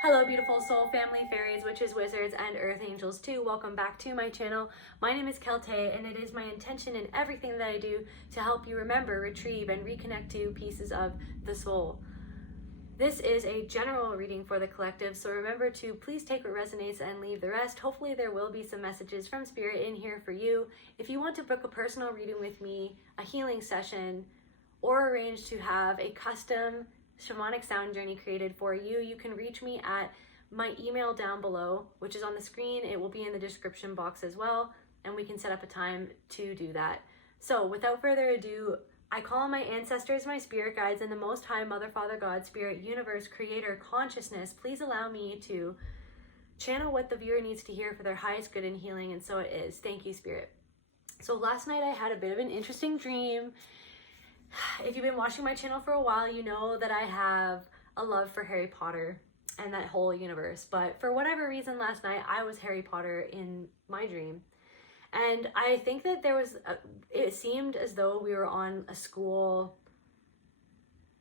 Hello beautiful soul family, fairies, witches, wizards, and earth angels too. Welcome back to my channel. My name is Celte, and it is my intention in everything that I do to help you remember, retrieve, and reconnect to pieces of the soul. This is a general reading for the collective, so remember to please take what resonates and leave the rest. Hopefully there will be some messages from spirit in here for you. If you want to book a personal reading with me, a healing session, or arrange to have a custom shamanic sound journey created for you, you can reach me at my email down below, which is on the screen. It will be in the description box as well, and we can set up a time to do that. So without further ado, I call on my ancestors, my spirit guides, and the Most High Mother, Father, God, Spirit, Universe, Creator, Consciousness. Please allow me to channel what the viewer needs to hear for their highest good and healing, and so it is. Thank you, Spirit. So last night I had a bit of an interesting dream. If you've been watching my channel for a while, you know that I have a love for Harry Potter and that whole universe. But for whatever reason, last night I was Harry Potter in my dream. And I think that it seemed as though we were on a school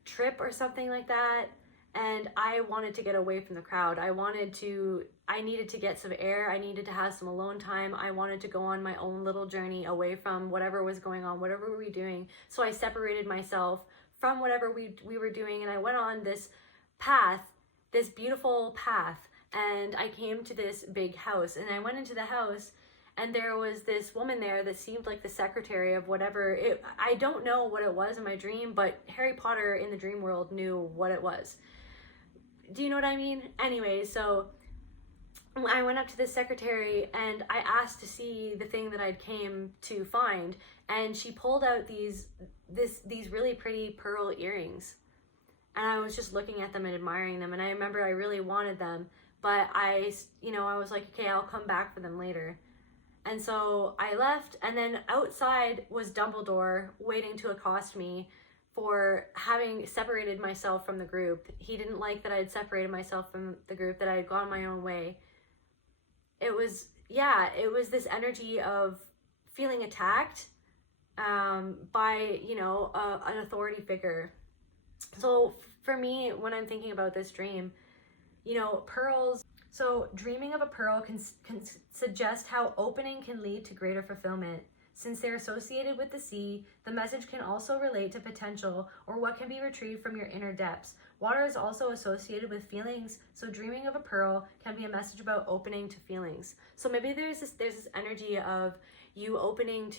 trip or something like that. And I wanted to get away from the crowd. I needed to get some air. I needed to have some alone time. I wanted to go on my own little journey away from whatever was going on, whatever we were doing. So I separated myself from whatever we were doing, and I went on this path, this beautiful path, and I came to this big house, and I went into the house, and there was this woman there that seemed like the secretary of whatever. I don't know what it was in my dream, but Harry Potter in the dream world knew what it was. Do you know what I mean? Anyway, so I went up to the secretary and I asked to see the thing that I'd came to find, and she pulled out these really pretty pearl earrings, and I was just looking at them and admiring them, and I remember I really wanted them, but I was like, okay, I'll come back for them later. And so I left, and then outside was Dumbledore waiting to accost me for having separated myself from the group. He didn't like that I had separated myself from the group, that I had gone my own way. It was this energy of feeling attacked by, an authority figure. So for me, when I'm thinking about this dream, pearls, so dreaming of a pearl can suggest how opening can lead to greater fulfillment. Since they're associated with the sea, the message can also relate to potential or what can be retrieved from your inner depths. Water is also associated with feelings, so dreaming of a pearl can be a message about opening to feelings. So maybe there's this energy of you opening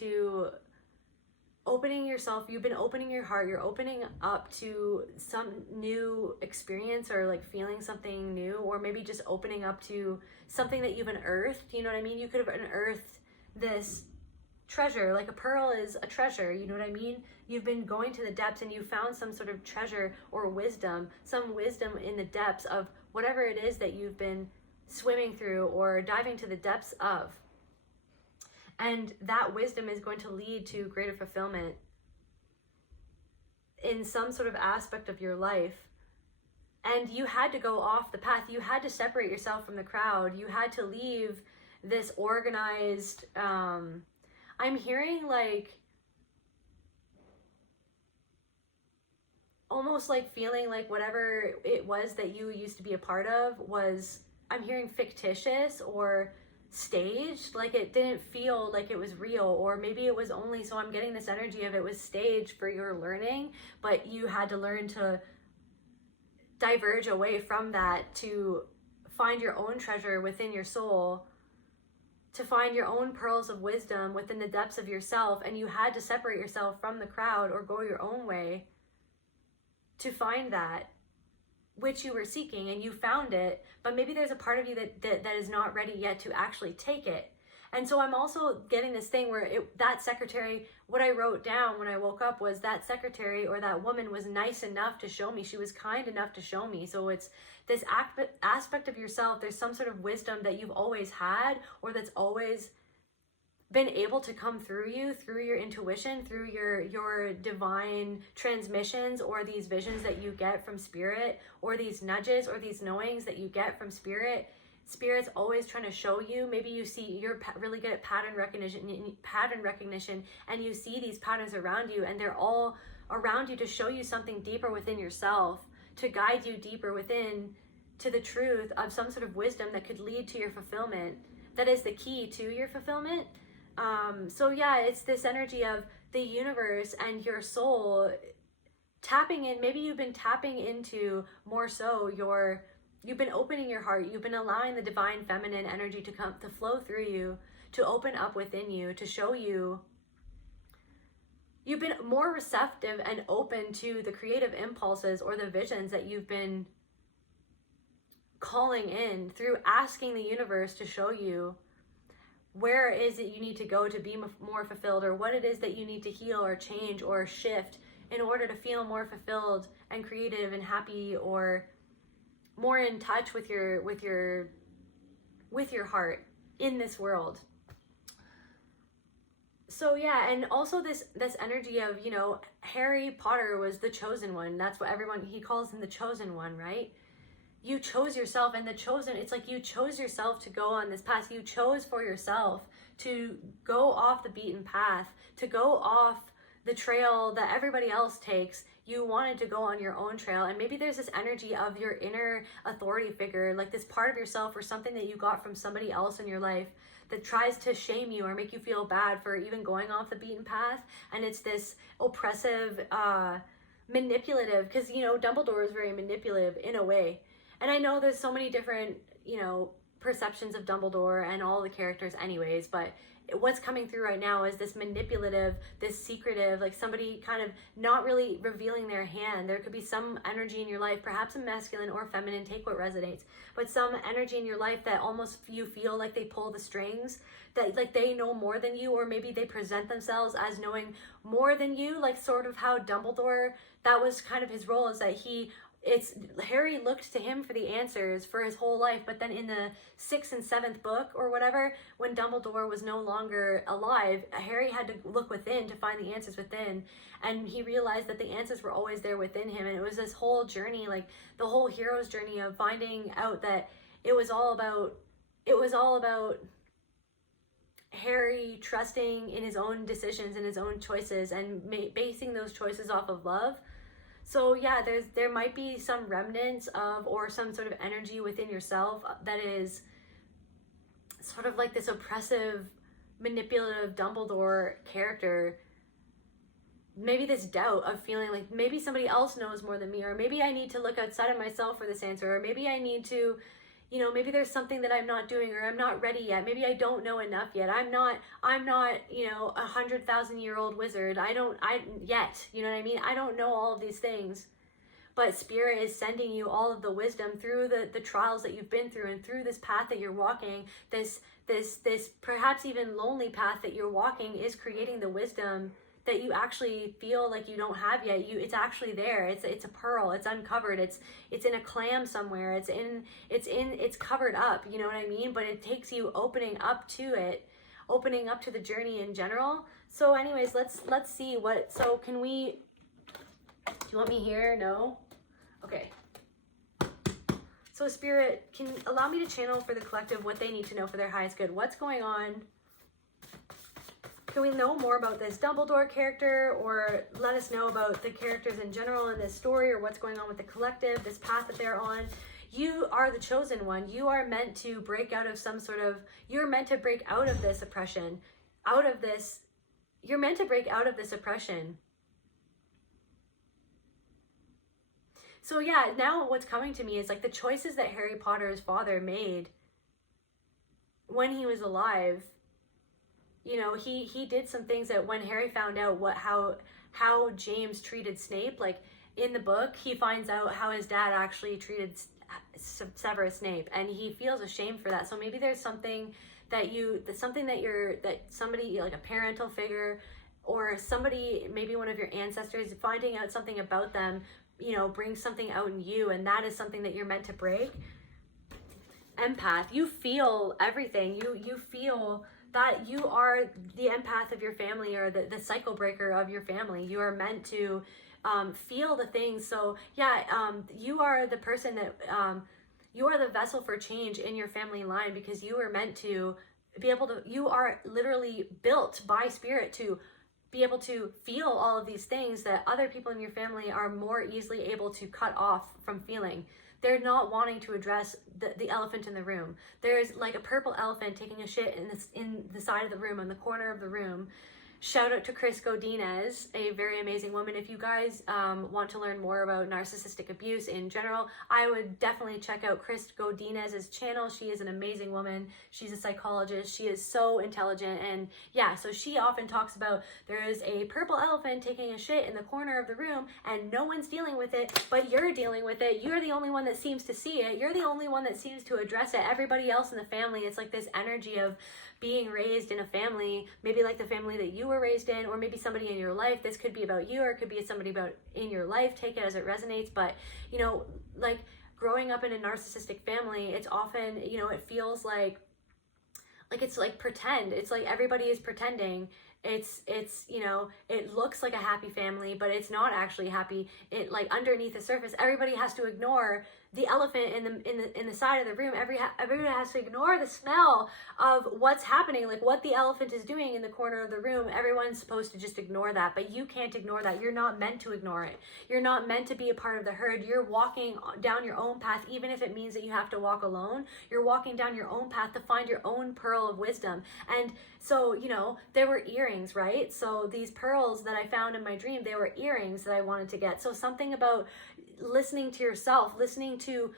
yourself. You've been opening your heart. You're opening up to some new experience, or like feeling something new, or maybe just opening up to something that you've unearthed. You know what I mean? You could have unearthed this treasure. Like a pearl is a treasure, you know what I mean? You've been going to the depths and you found some sort of treasure or wisdom, some wisdom in the depths of whatever it is that you've been swimming through or diving to the depths of. And that wisdom is going to lead to greater fulfillment in some sort of aspect of your life. And you had to go off the path. You had to separate yourself from the crowd. You had to leave this organized, I'm hearing like almost like feeling like whatever it was that you used to be a part of was, I'm hearing fictitious or staged. Like it didn't feel like it was real, or maybe it was only, so I'm getting this energy of it was staged for your learning, but you had to learn to diverge away from that to find your own treasure within your soul, to find your own pearls of wisdom within the depths of yourself. And you had to separate yourself from the crowd or go your own way to find that which you were seeking, and you found it, but maybe there's a part of you that is not ready yet to actually take it. And so I'm also getting this thing where that secretary, what I wrote down when I woke up was that secretary or that woman was nice enough to show me. She was kind enough to show me. So it's this aspect of yourself. There's some sort of wisdom that you've always had, or that's always been able to come through you, through your intuition, through your divine transmissions, or these visions that you get from spirit, or these nudges or these knowings that you get from spirit. Spirit's always trying to show you. Maybe you see, you're really good at pattern recognition, and you see these patterns around you, and they're all around you to show you something deeper within yourself, to guide you deeper within to the truth of some sort of wisdom that could lead to your fulfillment, that is the key to your fulfillment. So yeah, it's this energy of the universe and your soul tapping in. Maybe you've been tapping into more so you've been opening your heart, you've been allowing the divine feminine energy to come, to flow through you, to open up within you, to show you. You've been more receptive and open to the creative impulses or the visions that you've been calling in through asking the universe to show you where is it you need to go to be more fulfilled, or what it is that you need to heal or change or shift in order to feel more fulfilled and creative and happy, or more in touch with your heart in this world. So yeah, and also this energy of, you know, Harry Potter was the chosen one. That's what he calls him, the chosen one, right? You chose yourself, and the chosen, it's like you chose yourself to go on this path. You chose for yourself to go off the beaten path, to go off the trail that everybody else takes. You wanted to go on your own trail. And maybe there's this energy of your inner authority figure, like this part of yourself or something that you got from somebody else in your life that tries to shame you or make you feel bad for even going off the beaten path. And it's this oppressive, manipulative, because, you know, Dumbledore is very manipulative in a way. And I know there's so many different, you know, perceptions of Dumbledore and all the characters anyways, but what's coming through right now is this manipulative, this secretive, like somebody kind of not really revealing their hand. There could be some energy in your life, perhaps a masculine or feminine, take what resonates, but some energy in your life that almost you feel like they pull the strings, that like they know more than you, or maybe they present themselves as knowing more than you, like sort of how Dumbledore, that was kind of his role, is that Harry looked to him for the answers for his whole life, but then in the 6th and 7th book or whatever, when Dumbledore was no longer alive, Harry had to look within to find the answers within, and he realized that the answers were always there within him. And it was this whole journey, like the whole hero's journey of finding out that it was all about Harry trusting in his own decisions and his own choices, and basing those choices off of love. So yeah, there might be some remnants of, or some sort of energy within yourself that is sort of like this oppressive, manipulative Dumbledore character. Maybe this doubt of feeling like maybe somebody else knows more than me, or maybe I need to look outside of myself for this answer, or maybe I need to, you know, maybe there's something that I'm not doing, or I'm not ready yet. Maybe I don't know enough yet. I'm not, you know, 100,000-year-old wizard. Yet, you know what I mean? I don't know all of these things, but Spirit is sending you all of the wisdom through the trials that you've been through, and through this path that you're walking, this perhaps even lonely path that you're walking is creating the wisdom that you actually feel like you don't have yet. It's actually there. It's a pearl. It's uncovered. It's in a clam somewhere. It's covered up. You know what I mean? But it takes you opening up to it, opening up to the journey in general. So, anyways, let's see what. So, can we? Do you want me here? No. Okay. So, Spirit, can allow me to channel for the collective what they need to know for their highest good. What's going on? Can we know more about this Dumbledore character, or let us know about the characters in general in this story, or what's going on with the collective, this path that they're on? You are the chosen one. You are meant to break out of you're meant to break out of this oppression, you're meant to break out of this oppression. So yeah, now what's coming to me is like the choices that Harry Potter's father made when he was alive. You know, he did some things that when Harry found out how James treated Snape, like in the book, he finds out how his dad actually treated Severus Snape, and he feels ashamed for that. So maybe there's something that somebody like a parental figure, or somebody, maybe one of your ancestors, finding out something about them, you know, brings something out in you, and that is something that you're meant to break. Empath, you feel everything. You feel that you are the empath of your family, or the cycle breaker of your family. You are meant to feel the things. So yeah, you are the person that you are the vessel for change in your family line, because you are meant to be able to, you are literally built by Spirit to be able to feel all of these things that other people in your family are more easily able to cut off from feeling. they're not wanting to address the elephant in the room. There's like a purple elephant taking a shit in the side of the room, in the corner of the room. Shout out to Chris Godinez, a very amazing woman. If you guys want to learn more about narcissistic abuse in general, I would definitely check out Chris Godinez's channel. She is an amazing woman. She's a psychologist. She is so intelligent. And yeah, so she often talks about there is a purple elephant taking a shit in the corner of the room and no one's dealing with it, but you're dealing with it. You're the only one that seems to see it. You're the only one that seems to address it. Everybody else in the family, it's like this energy of being raised in a family, maybe like the family that you were raised in, or maybe somebody in your life. This could be about you, or it could be somebody about in your life. Take it as it resonates. But you know, like growing up in a narcissistic family, it's often, you know, it feels like it's like pretend. It's like everybody is pretending. It's you know, it looks like a happy family, but it's not actually happy. It like underneath the surface, everybody has to ignore the elephant in the side of the room. Everybody has to ignore the smell of what's happening, like what the elephant is doing in the corner of the room. Everyone's supposed to just ignore that, but you can't ignore that. You're not meant to ignore it. You're not meant to be a part of the herd. You're walking down your own path, even if it means that you have to walk alone. You're walking down your own path to find your own pearl of wisdom. And so, you know, there were earrings, right? So these pearls that I found in my dream, they were earrings that I wanted to get. So something about listening to yourself, listening to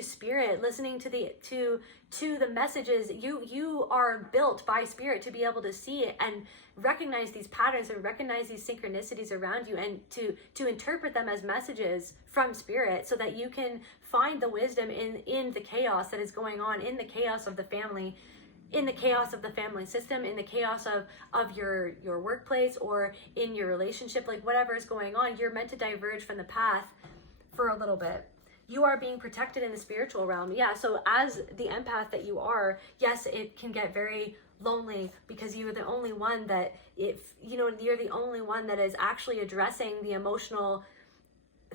spirit, listening to the messages. You are built by spirit to be able to see it and recognize these patterns and recognize these synchronicities around you, and to interpret them as messages from spirit, so that you can find the wisdom in the chaos that is going on, in the chaos of the family, in the chaos of the family system, in the chaos of your workplace, or in your relationship, like whatever is going on. You're meant to diverge from the path for a little bit. You are being protected in the spiritual realm. Yeah, so as the empath that you are, yes, it can get very lonely, because you're the only one that, you're the only one that is actually addressing the emotional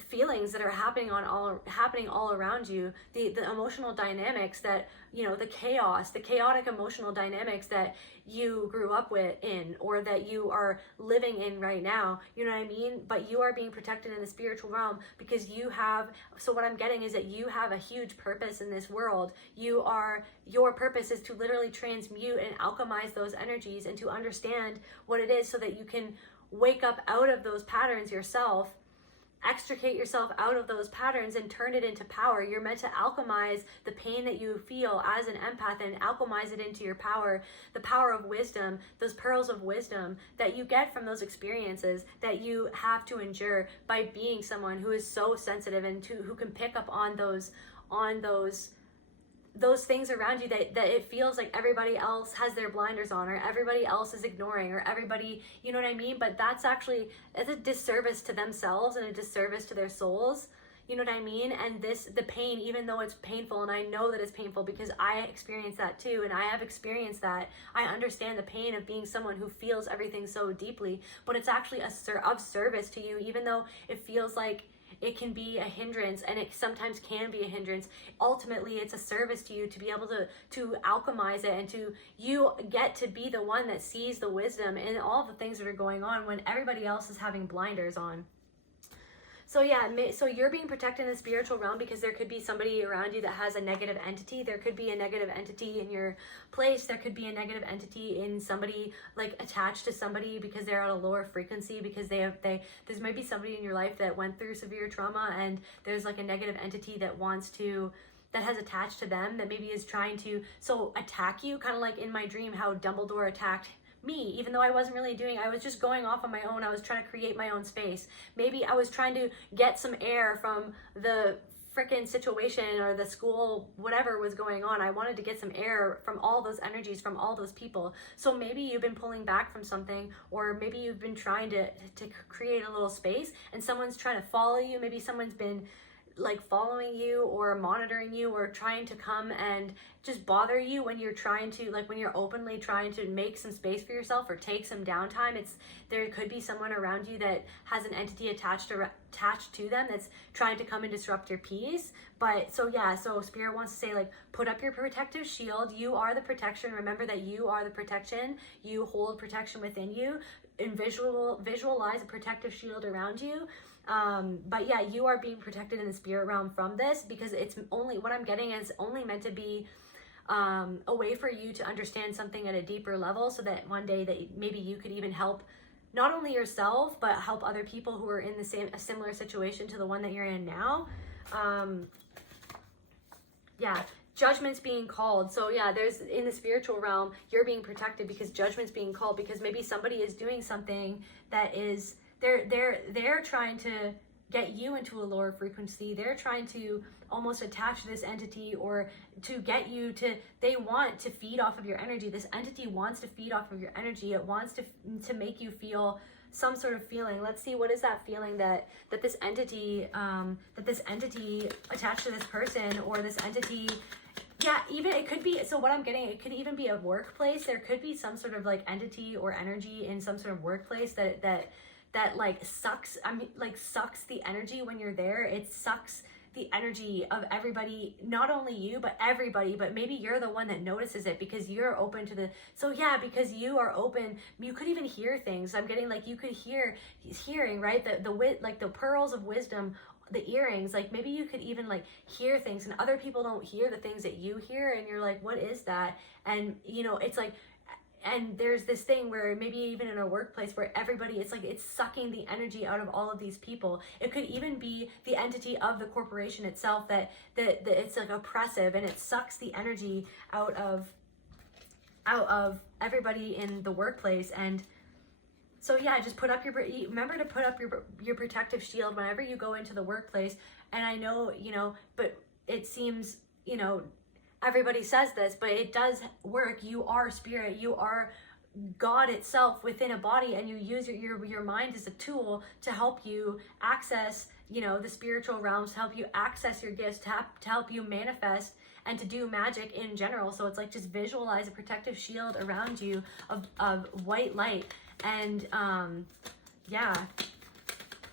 feelings that are happening all around you, the emotional dynamics that, you know, the chaotic emotional dynamics that you grew up in, or that you are living in right now, you know what I mean? But you are being protected in the spiritual realm, because so what I'm getting is that you have a huge purpose in this world. Your purpose is to literally transmute and alchemize those energies, and to understand what it is, so that you can wake up out of those patterns yourself, extricate yourself out of those patterns, and turn it into power. You're meant to alchemize the pain that you feel as an empath, and alchemize it into your power, the power of wisdom, those pearls of wisdom that you get from those experiences that you have to endure, by being someone who is so sensitive, and who can pick up on those things around you that it feels like everybody else has their blinders on, or everybody else is ignoring, or everybody, you know what I mean? But that's actually, it's a disservice to themselves and a disservice to their souls, you know what I mean? And the pain, even though it's painful, and I know that it's painful because I experience that too, and I have experienced that, I understand the pain of being someone who feels everything so deeply, but it's actually of service to you, even though it feels like it can be a hindrance, and it sometimes can be a hindrance. Ultimately, it's a service to you to be able to alchemize it, and you get to be the one that sees the wisdom in all the things that are going on when everybody else is having blinders on. So yeah, so you're being protected in the spiritual realm, because there could be somebody around you that has a negative entity. There could be a negative entity in your place. There could be a negative entity in somebody, like attached to somebody, because they're at a lower frequency, because there might be somebody in your life that went through severe trauma, and there's like a negative entity that has attached to them, that maybe is trying to attack you, kind of like in my dream how Dumbledore attacked me, even though I wasn't really I was just going off on my own. I was trying to create my own space. Maybe I was trying to get some air from the freaking situation, or the school, whatever was going on. I wanted to get some air from all those energies, from all those people. So maybe you've been pulling back from something, or maybe you've been trying to create a little space, and someone's trying to follow you. Maybe someone's been like following you, or monitoring you, or trying to come and just bother you when you're trying to, like when you're openly trying to make some space for yourself, or take some downtime. There could be someone around you that has an entity attached to them that's trying to come and disrupt your peace. But so spirit wants to say, like, put up your protective shield. You are the protection. Remember that you are the protection. You hold protection within you, and visualize a protective shield around you. But yeah, you are being protected in the spirit realm from this, because it's only, what I'm getting is only meant to be a way for you to understand something at a deeper level, so that one day that maybe you could even help not only yourself, but help other people who are in a similar situation to the one that you're in now. Yeah, judgment's being called. So yeah, there's, in the spiritual realm, you're being protected because judgment's being called, because maybe somebody is doing something that is, they're trying to get you into a lower frequency. They're trying to almost attach this entity, or to get you to, they want to feed off of your energy. This entity wants to feed off of your energy. It wants to make you feel some sort of feeling. Let's see, what is that feeling that this entity attached to this person, or this entity, yeah, even it could be, so what I'm getting, it could even be a workplace. There could be some sort of like entity or energy in some sort of workplace that like sucks, sucks the energy when you're there. It sucks the energy of everybody, not only you, but everybody. But maybe you're the one that notices it because you're open to the, so yeah, because you are open, you could even hear things. I'm getting like, you could hearing, right? Like the pearls of wisdom, the earrings, like maybe you could even like hear things, and other people don't hear the things that you hear, and you're like, what is that? And you know, it's like, and there's this thing where maybe even in a workplace where everybody, it's like it's sucking the energy out of all of these people. It could even be the entity of the corporation itself that it's like oppressive, and it sucks the energy out of everybody in the workplace. And so yeah, just remember to put up your protective shield whenever you go into the workplace. And I know, you know, but it seems, you know, everybody says this, but it does work. You are spirit. You are God itself within a body, and you use your mind as a tool to help you access, you know, the spiritual realms, to help you access your gifts, to help you manifest, and to do magic in general. So it's like, just visualize a protective shield around you of white light. And yeah,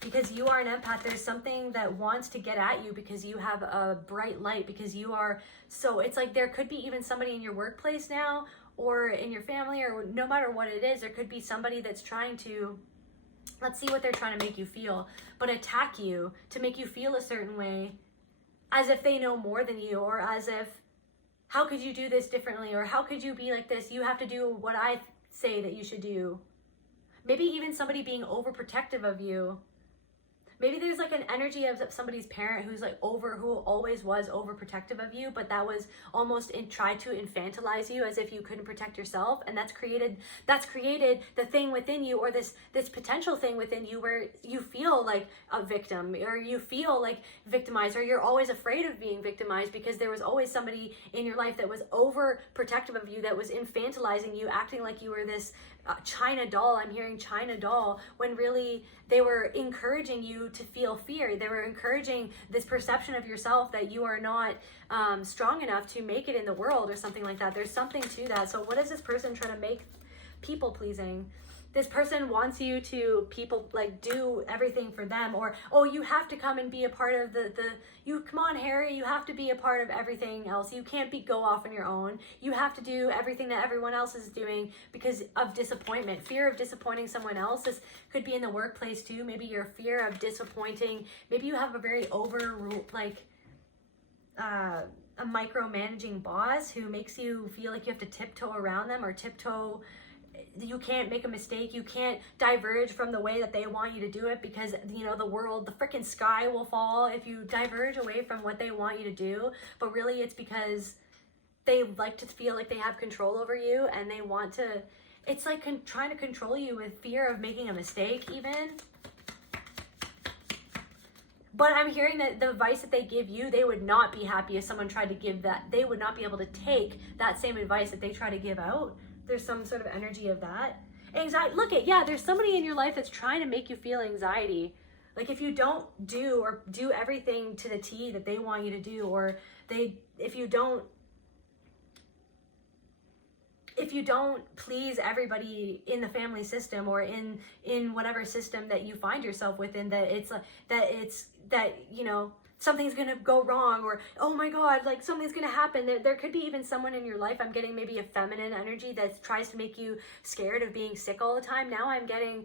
because you are an empath, there's something that wants to get at you because you have a bright light, because you are, so it's like there could be even somebody in your workplace now, or in your family, or no matter what it is, there could be somebody that's trying to, let's see what they're trying to make you feel, but attack you to make you feel a certain way, as if they know more than you, or as if, how could you do this differently, or how could you be like this? You have to do what I say that you should do. Maybe even somebody being overprotective of you. Maybe there's like an energy of somebody's parent who's like who always was overprotective of you, but that was almost tried to infantilize you as if you couldn't protect yourself. And that's created the thing within you, or this potential thing within you where you feel like a victim, or you feel like victimized, or you're always afraid of being victimized because there was always somebody in your life that was overprotective of you, that was infantilizing you, acting like you were this China doll. I'm hearing China doll, when really they were encouraging you to feel fear. They were encouraging this perception of yourself that you are not strong enough to make it in the world, or something like that. There's something to that. So what is this person trying to make? People pleasing. This person wants you to do everything for them, or, oh, you have to come and be a part of come on, Harry, you have to be a part of everything else. You can't go off on your own. You have to do everything that everyone else is doing because of disappointment, fear of disappointing someone else. This could be in the workplace too. Maybe your fear of disappointing. Maybe you have a very a micromanaging boss who makes you feel like you have to tiptoe around them, or you can't make a mistake. You can't diverge from the way that they want you to do it, because, you know, the freaking sky will fall if you diverge away from what they want you to do. But really it's because they like to feel like they have control over you, and they want to, it's like trying to control you with fear of making a mistake even. But I'm hearing that the advice that they give you, they would not be happy if someone tried to give that. They would not be able to take that same advice that they try to give out. There's some sort of energy of that. Anxiety. There's somebody in your life that's trying to make you feel anxiety. Like if you don't do everything to the T that they want you to do, or if you don't please everybody in the family system, or in whatever system that you find yourself within, that something's gonna go wrong, or oh my god, like something's gonna happen. There could be even someone in your life, I'm getting maybe a feminine energy that tries to make you scared of being sick all the time. Now I'm getting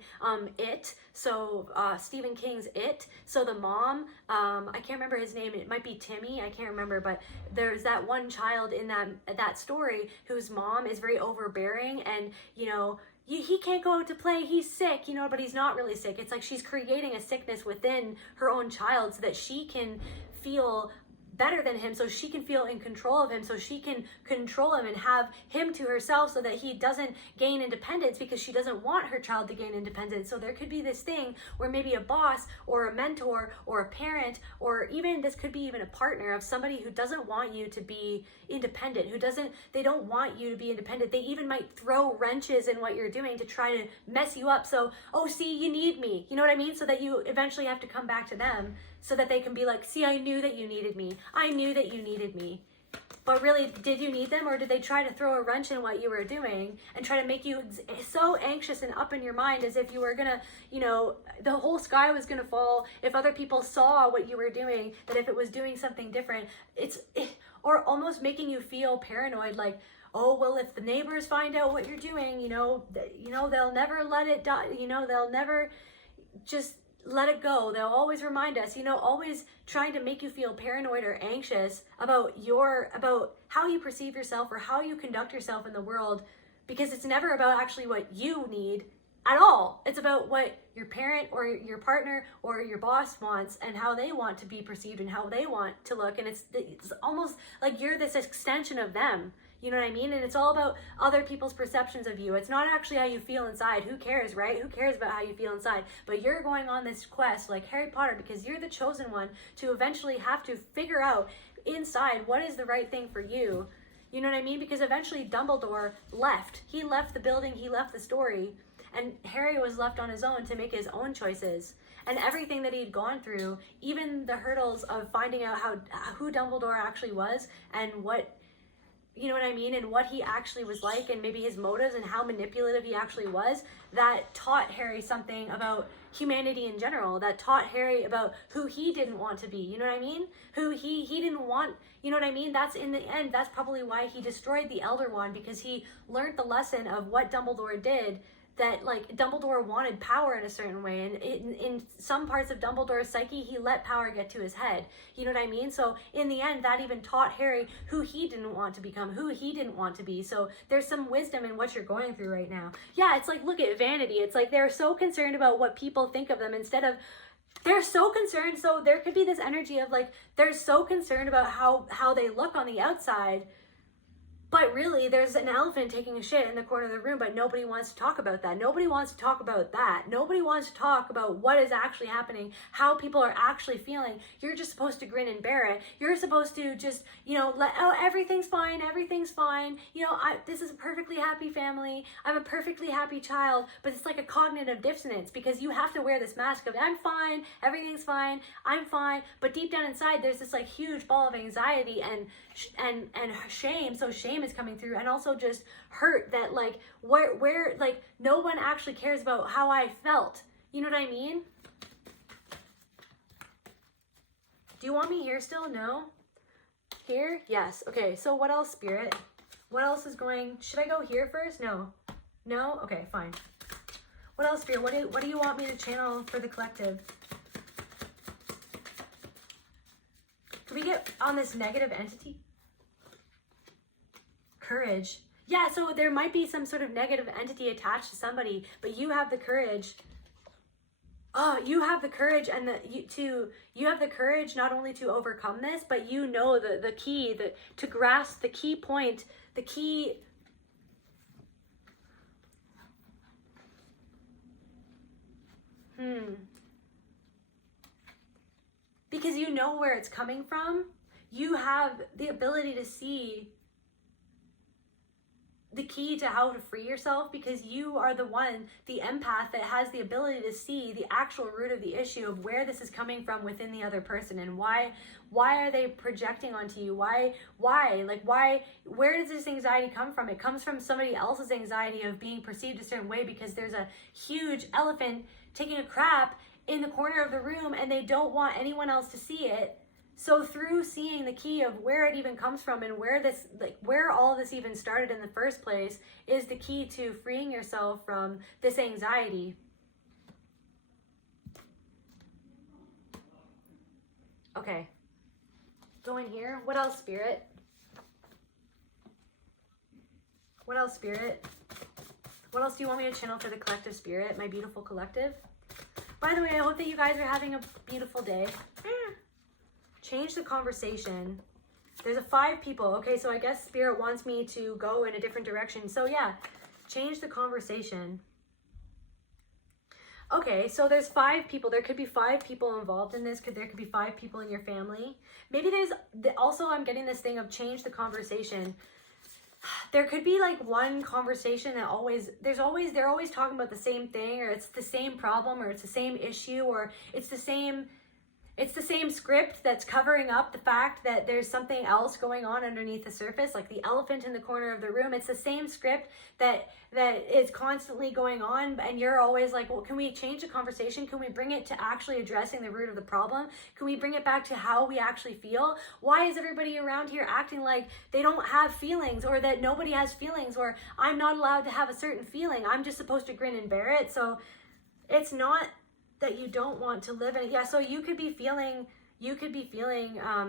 It, so Stephen King's It. So the mom, I can't remember his name, it might be Timmy, I can't remember, but there's that one child in that story whose mom is very overbearing, and you know, he can't go out to play, he's sick, you know, but he's not really sick. It's like she's creating a sickness within her own child so that she can feel better than him, so she can feel in control of him, so she can control him and have him to herself so that he doesn't gain independence, because she doesn't want her child to gain independence. So there could be this thing where maybe a boss or a mentor or a parent, or even this could be even a partner of somebody who doesn't want you to be independent, they don't want you to be independent. They even might throw wrenches in what you're doing to try to mess you up. So, oh, see, you need me, you know what I mean? So that you eventually have to come back to them, so that they can be like, see, I knew that you needed me. I knew that you needed me. But really, did you need them, or did they try to throw a wrench in what you were doing and try to make you so anxious and up in your mind as if you were gonna, you know, the whole sky was gonna fall if other people saw what you were doing, that if it was doing something different, or almost making you feel paranoid, like, oh, well, if the neighbors find out what you're doing, you know, they'll never let it die, you know, they'll never just let it go. They'll always remind us, you know, always trying to make you feel paranoid or anxious about how you perceive yourself or how you conduct yourself in the world, because it's never about actually what you need at all. It's about what your parent or your partner or your boss wants and how they want to be perceived and how they want to look. And it's almost like you're this extension of them. You know what I mean? And it's all about other people's perceptions of you. It's not actually how you feel inside. Who cares, right? Who cares about how you feel inside? But you're going on this quest like Harry Potter because you're the chosen one to eventually have to figure out inside what is the right thing for you. You know what I mean? Because eventually Dumbledore left. He left the building, he left the story, and Harry was left on his own to make his own choices. And everything that he'd gone through, even the hurdles of finding out who Dumbledore actually was and what, you know what I mean, and what he actually was like, and maybe his motives and how manipulative he actually was, that taught Harry something about humanity in general, that taught Harry about who he didn't want to be, you know what I mean? Who he didn't want, you know what I mean? That's in the end, that's probably why he destroyed the Elder Wand, because he learned the lesson of what Dumbledore did, that like Dumbledore wanted power in a certain way, and in some parts of Dumbledore's psyche, he let power get to his head. You know what I mean? So in the end, that even taught Harry who he didn't want to become, who he didn't want to be. So there's some wisdom in what you're going through right now. Yeah, it's like, look at vanity. It's like they're so concerned about what people think of them instead of, they're so concerned. So there could be this energy of like, they're so concerned about how they look on the outside, but really, there's an elephant taking a shit in the corner of the room, but nobody wants to talk about that. Nobody wants to talk about that. Nobody wants to talk about what is actually happening, how people are actually feeling. You're just supposed to grin and bear it. You're supposed to just, you know, everything's fine, everything's fine. You know, this is a perfectly happy family. I'm a perfectly happy child, but it's like a cognitive dissonance because you have to wear this mask of, I'm fine, everything's fine, I'm fine. But deep down inside, there's this like huge ball of anxiety and shame. So shame is coming through, and also just hurt that like where like no one actually cares about how I felt. You know what I mean? Do you want me here still? No? Here? Yes. Okay, so what else, Spirit? What else is going? Should I go here first? No. No? Okay, fine. What else, Spirit? What do you want me to channel for the collective? Can we get on this negative entity? Courage. Yeah, so there might be some sort of negative entity attached to somebody, but you have the courage. Oh, you have the courage, and you have the courage not only to overcome this, but you know the key, to grasp the key point, the key. Because you know where it's coming from. You have the ability to see the key to how to free yourself, because you are the one, the empath, that has the ability to see the actual root of the issue of where this is coming from within the other person, and why are they projecting onto you? Why, where does this anxiety come from? It comes from somebody else's anxiety of being perceived a certain way because there's a huge elephant taking a crap in the corner of the room and they don't want anyone else to see it. So through seeing the key of where it even comes from and where this, like where all this even started in the first place, is the key to freeing yourself from this anxiety. Okay. Go in here. What else, Spirit? What else, Spirit? What else do you want me to channel for the collective, Spirit? My beautiful collective. By the way, I hope that you guys are having a beautiful day. Change the conversation. There's 5 people. Okay, so I guess Spirit wants me to go in a different direction. So yeah, change the conversation. Okay, so there's 5 people. There could be 5 people involved in this. There could be 5 people in your family. Maybe there's also, I'm getting this thing of change the conversation. There could be like one conversation that they're always talking about the same thing, or it's the same problem, or it's the same issue, or it's the same script that's covering up the fact that there's something else going on underneath the surface, like the elephant in the corner of the room. It's the same script that is constantly going on, and you're always like, well, can we change the conversation? Can we bring it to actually addressing the root of the problem? Can we bring it back to how we actually feel? Why is everybody around here acting like they don't have feelings, or that nobody has feelings, or I'm not allowed to have a certain feeling? I'm just supposed to grin and bear it. So it's not that you don't want to live in it. Yeah, so you could be feeling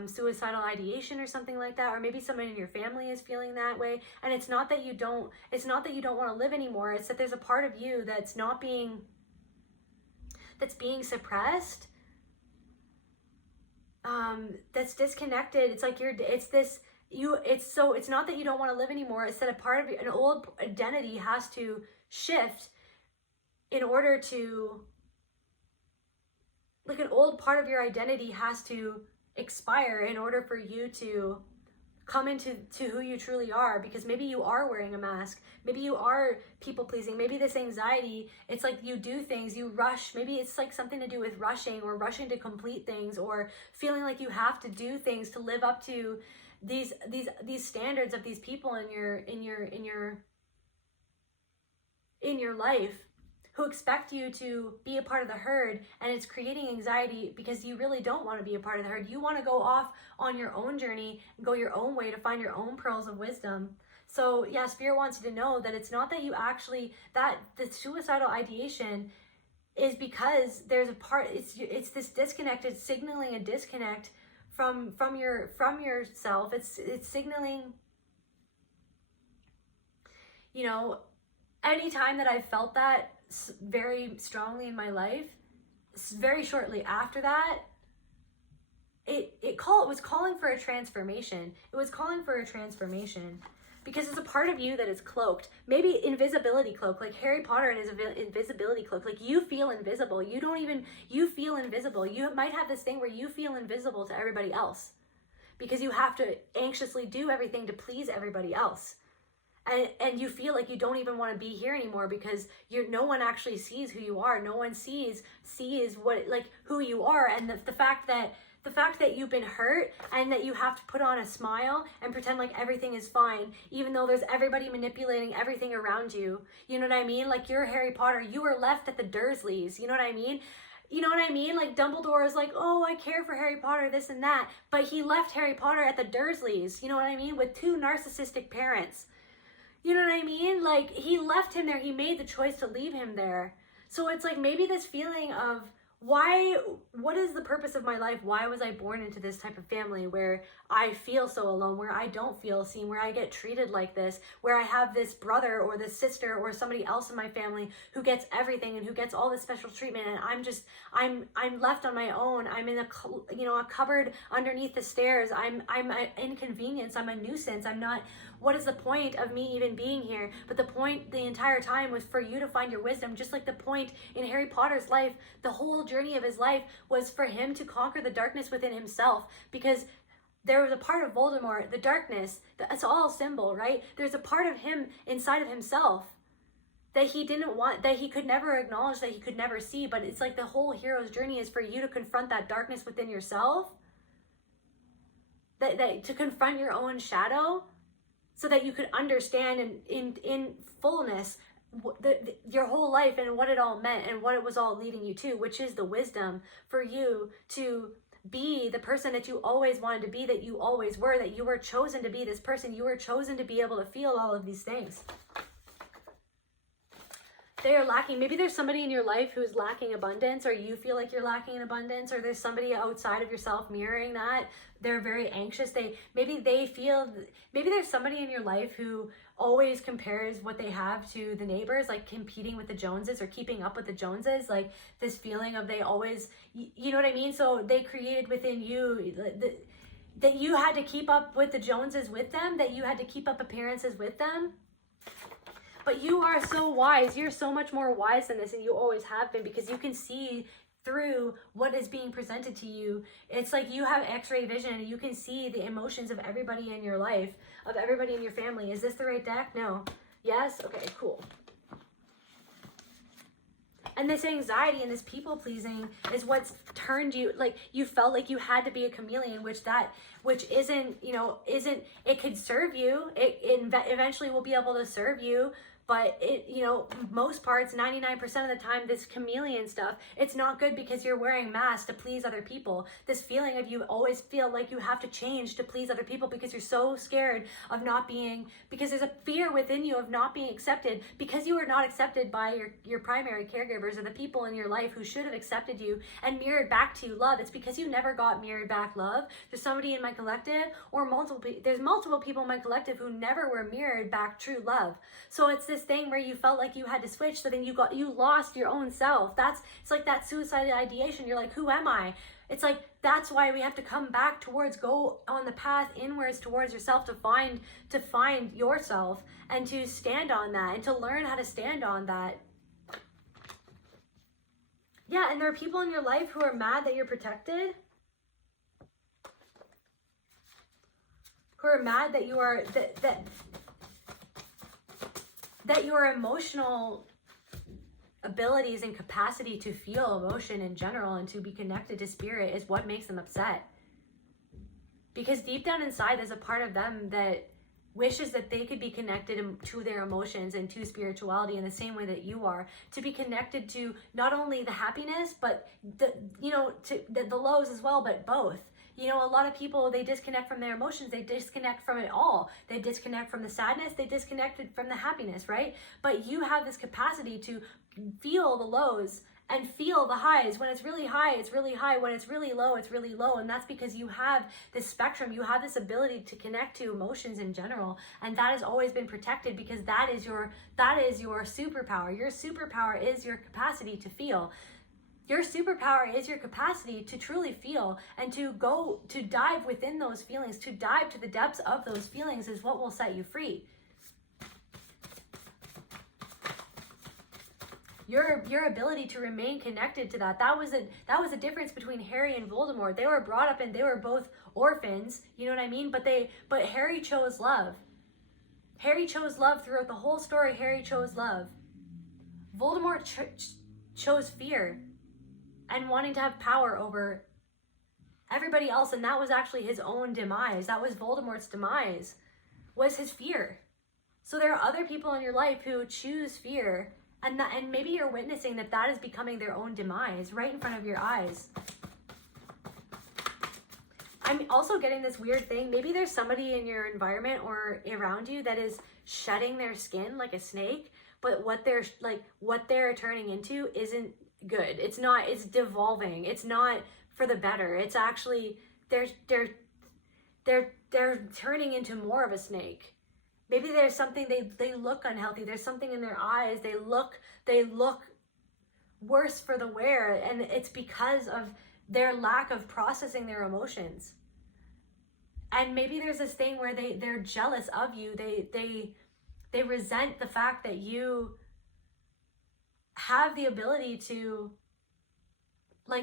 suicidal ideation or something like that, or maybe someone in your family is feeling that way, and it's not that you don't want to live anymore. It's that there's a part of you that's being suppressed, that's disconnected. It's like it's not that you don't want to live anymore. It's that a part of an old identity has to shift in order to, like, an old part of your identity has to expire in order for you to come into who you truly are. Because maybe you are wearing a mask, maybe you are people pleasing, maybe this anxiety, it's like you do things, you rush, maybe it's like something to do with rushing, or rushing to complete things, or feeling like you have to do things to live up to these standards of these people in your life, who expect you to be a part of the herd, and it's creating anxiety because you really don't want to be a part of the herd. You want to go off on your own journey and go your own way to find your own pearls of wisdom. So yeah, Spirit wants you to know that it's not that you actually, that the suicidal ideation is because there's a part, it's this disconnect, it's signaling a disconnect from yourself. It's signaling, you know, anytime that I've felt that very strongly in my life, very shortly after that, it was calling for a transformation. It was calling for a transformation because it's a part of you that is cloaked. Maybe invisibility cloak, like Harry Potter and his invisibility cloak. Like, you feel invisible. You feel invisible. You might have this thing where you feel invisible to everybody else because you have to anxiously do everything to please everybody else. And you feel like you don't even want to be here anymore because no one actually sees who you are. No one sees what, like, who you are, and the fact that you've been hurt, and that you have to put on a smile and pretend like everything is fine, even though there's everybody manipulating everything around you. You know what I mean? Like, you're Harry Potter. You were left at the Dursleys. You know what I mean? You know what I mean? Like, Dumbledore is like, oh, I care for Harry Potter, this and that. But he left Harry Potter at the Dursleys. You know what I mean? With 2 narcissistic parents. You know what I mean? Like, he left him there. He made the choice to leave him there. So it's like maybe this feeling of, what is the purpose of my life? Why was I born into this type of family where I feel so alone, where I don't feel seen, where I get treated like this, where I have this brother or this sister or somebody else in my family who gets everything and who gets all this special treatment, and I'm left on my own. I'm in a cupboard underneath the stairs. I'm an inconvenience. I'm a nuisance. I'm not. What is the point of me even being here? But the point the entire time was for you to find your wisdom, just like the point in Harry Potter's life. The whole journey of his life was for him to conquer the darkness within himself, because there was a part of Voldemort, the darkness, that's all symbol, right? There's a part of him inside of himself that he didn't want, that he could never acknowledge, that he could never see. But it's like the whole hero's journey is for you to confront that darkness within yourself, that to confront your own shadow, so that you could understand in fullness your whole life and what it all meant and what it was all leading you to, which is the wisdom for you to be the person that you always wanted to be, that you always were, that you were chosen to be this person. You were chosen to be able to feel all of these things. They are lacking. Maybe there's somebody in your life who's lacking abundance, or you feel like you're lacking in abundance, or there's somebody outside of yourself mirroring that. They're very anxious. Maybe there's somebody in your life who always compares what they have to the neighbors, like competing with the Joneses or keeping up with the Joneses, like this feeling of they always, you know what I mean? So they created within you that you had to keep up with the Joneses with them, that you had to keep up appearances with them. But you are so wise. You're so much more wise than this, and you always have been, because you can see through what is being presented to you. It's like you have x-ray vision, and you can see the emotions of everybody in your life, of everybody in your family. Is this the right deck? No. Yes? Okay, cool. And this anxiety and this people pleasing is what's turned you, like you felt like you had to be a chameleon, which isn't, it could serve you. It eventually will be able to serve you. But most parts, 99% of the time, this chameleon stuff, it's not good, because you're wearing masks to please other people. This feeling of you always feel like you have to change to please other people, because you're so scared of not being, because there's a fear within you of not being accepted, because you were not accepted by your primary caregivers or the people in your life who should have accepted you and mirrored back to you love. It's because you never got mirrored back love. There's somebody in my collective, or there's multiple people in my collective who never were mirrored back true love. So it's this thing where you felt like you had to switch, so then you lost your own self. It's like that suicidal ideation. You're like, who am I? It's like, that's why we have to come back go on the path inwards towards yourself, to find yourself, and to stand on that, and to learn how to stand on that. Yeah, and there are people in your life who are mad that you're protected, who are mad that you are that your emotional abilities and capacity to feel emotion in general and to be connected to spirit is what makes them upset. Because deep down inside, there's a part of them that wishes that they could be connected to their emotions and to spirituality in the same way that you are, to be connected to not only the happiness, but the lows as well, but both. A lot of people, they disconnect from their emotions. They disconnect from it all. They disconnect from the sadness. They disconnected from the happiness, right? But you have this capacity to feel the lows and feel the highs. When it's really high, it's really high. When it's really low, it's really low. And that's because you have this spectrum. You have this ability to connect to emotions in general. And that has always been protected, because that is your superpower. Your superpower is your capacity to feel. Your superpower is your capacity to truly feel, and to dive within those feelings, to dive to the depths of those feelings is what will set you free. Your ability to remain connected to that was a difference between Harry and Voldemort. They were brought up and they were both orphans, you know what I mean? But Harry chose love. Harry chose love throughout the whole story. Harry chose love. Voldemort chose fear and wanting to have power over everybody else, and that was actually his own demise. That was Voldemort's demise, was his fear. So there are other people in your life who choose fear, and maybe you're witnessing that is becoming their own demise right in front of your eyes. I'm also getting this weird thing. Maybe there's somebody in your environment or around you that is shedding their skin like a snake, but what they're turning into isn't good. It's devolving. It's not for the better. It's actually they're turning into more of a snake. Maybe there's something, they look unhealthy. There's something in their eyes. They look worse for the wear, and it's because of their lack of processing their emotions. And maybe there's this thing where they're jealous of you. They resent the fact that you have the ability to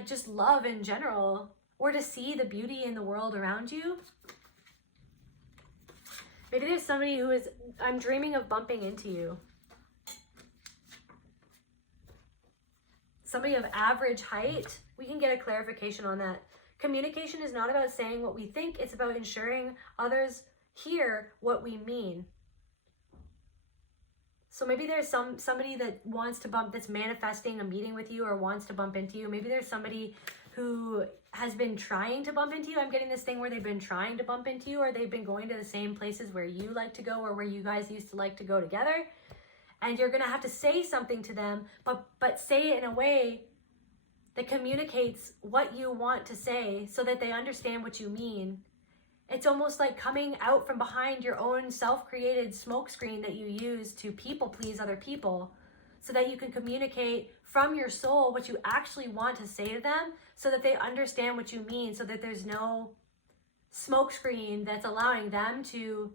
just love in general, or to see the beauty in the world around you. Maybe there's somebody I'm dreaming of bumping into you. Somebody of average height. We can get a clarification on that. Communication is not about saying what we think. It's about ensuring others hear what we mean. So maybe there's somebody that wants to that's manifesting a meeting with you or wants to bump into you. Maybe there's somebody who has been trying to bump into you. I'm getting this thing where they've been trying to bump into you, or they've been going to the same places where you like to go, or where you guys used to like to go together. And you're going to have to say something to them, but say it in a way that communicates what you want to say so that they understand what you mean. It's almost like coming out from behind your own self-created smokescreen that you use to people please other people, so that you can communicate from your soul what you actually want to say to them, so that they understand what you mean, so that there's no smokescreen that's allowing them to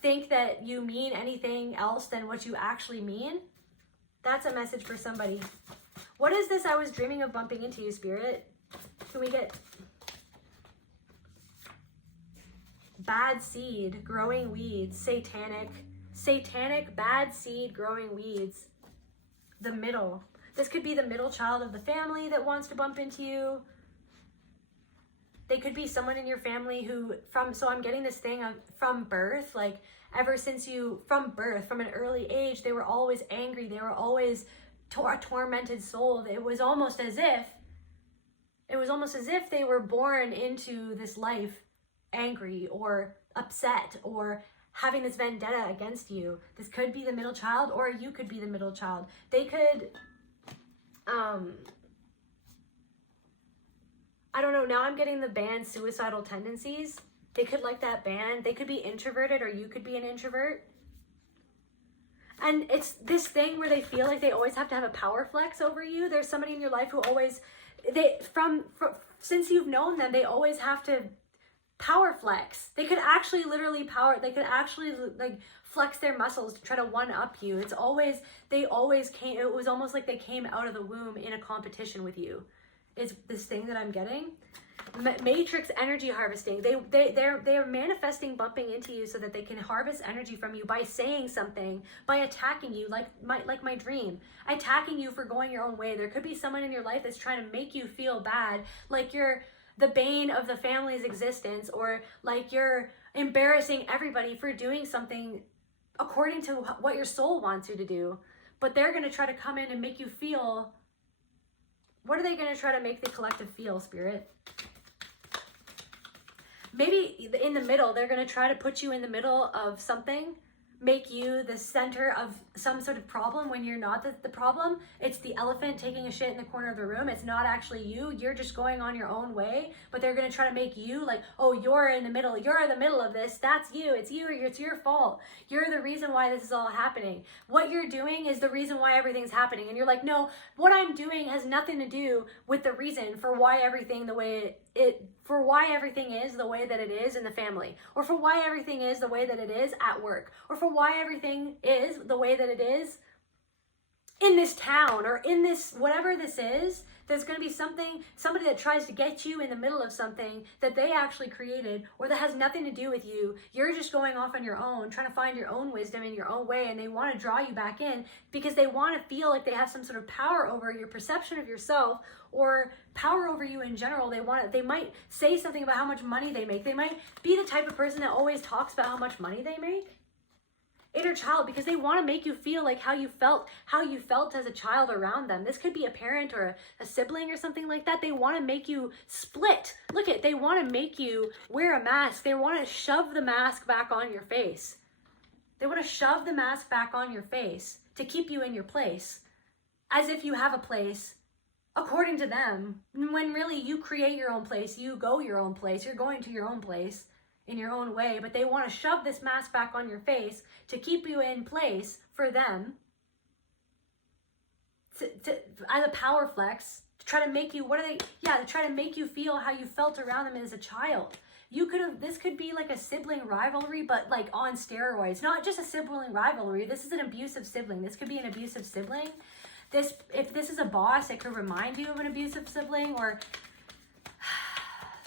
think that you mean anything else than what you actually mean. That's a message for somebody. What is this? I was dreaming of bumping into you, Spirit. Can we get bad seed, growing weeds, satanic, bad seed, growing weeds. The middle. This could be the middle child of the family that wants to bump into you. They could be someone in your family who, so I'm getting this thing of from birth, like ever since from birth, from an early age, they were always angry. They were always a tormented soul. It was almost as if they were born into this life angry or upset or having this vendetta against you. This could be the middle child, or you could be the middle child. They could, I don't know, now I'm getting the band Suicidal Tendencies. They could like that band. They could be introverted, or you could be an introvert. And it's this thing where they feel like they always have to have a power flex over you. There's somebody in your life who always, since you've known them, they always have to power flex. They could actually literally like flex their muscles to try to one up you. It was almost like they came out of the womb in a competition with you. Is this thing that I'm getting. Matrix energy harvesting. They're manifesting bumping into you so that they can harvest energy from you by saying something, by attacking you, like my dream, attacking you for going your own way. There could be someone in your life that's trying to make you feel bad, like you're the bane of the family's existence, or like you're embarrassing everybody for doing something according to what your soul wants you to do. But they're going to try to come in and make you feel. What are they going to try to make the collective feel, Spirit? Maybe in the middle, they're going to try to put you in the middle of something, make you the center of some sort of problem when you're not the problem. It's the elephant taking a shit in the corner of the room. It's not actually you. You're just going on your own way, but they're going to try to make you like, oh, you're in the middle. You're in the middle of this. That's you. It's you. It's your fault. You're the reason why this is all happening. What you're doing is the reason why everything's happening. And you're like, no, what I'm doing has nothing to do with the reason for why everything is the way that it is in the family, or for why everything is the way that it is at work, or for why everything is the way that it is in this town, or in this, whatever this is. There's going to be somebody that tries to get you in the middle of something that they actually created, or that has nothing to do with you. You're just going off on your own, trying to find your own wisdom in your own way, and they want to draw you back in because they want to feel like they have some sort of power over your perception of yourself, or power over you in general. They might say something about how much money they make. They might be the type of person that always talks about how much money they make. Inner child, because they want to make you feel like how you felt as a child around them. This could be a parent or a sibling or something like that. They want to make you split. They want to make you wear a mask. They want to shove the mask back on your face. They want to shove the mask back on your face to keep you in your place, as if you have a place according to them, when really you create your own place. You go your own place. You're going to your own place in your own way, but they want to shove this mask back on your face to keep you in place for them, as a power flex, to try to make you, to try to make you feel how you felt around them as a child. This could be like a sibling rivalry, but like on steroids. Not just a sibling rivalry. This is an abusive sibling. This could be an abusive sibling. If this is a boss, it could remind you of an abusive sibling, or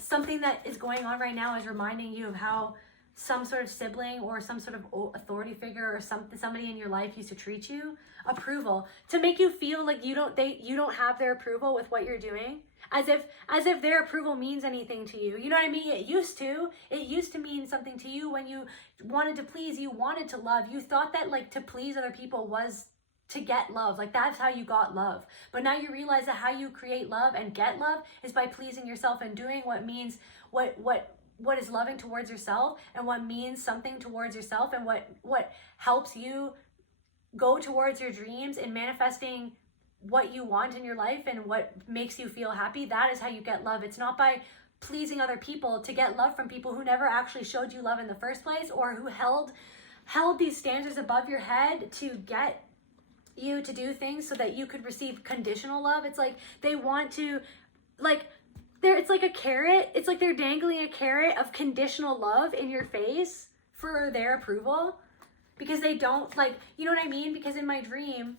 something that is going on right now is reminding you of how some sort of sibling or some sort of authority figure or somebody in your life used to treat you. Approval, to make you feel like you don't have their approval with what you're doing, as if their approval means anything to you. You know what I mean? It used to mean something to you when you wanted to please, you wanted to love. You thought that like to please other people was to get love. Like that's how you got love. But now you realize that how you create love and get love is by pleasing yourself and doing what means what is loving towards yourself, and what means something towards yourself, and what helps you go towards your dreams and manifesting what you want in your life and what makes you feel happy. That is how you get love. It's not by pleasing other people to get love from people who never actually showed you love in the first place, or who held these standards above your head to get you to do things so that you could receive conditional love. It's like they want to, like, it's like a carrot. It's like they're dangling a carrot of conditional love in your face for their approval, because they don't, like, you know what I mean? Because in my dream,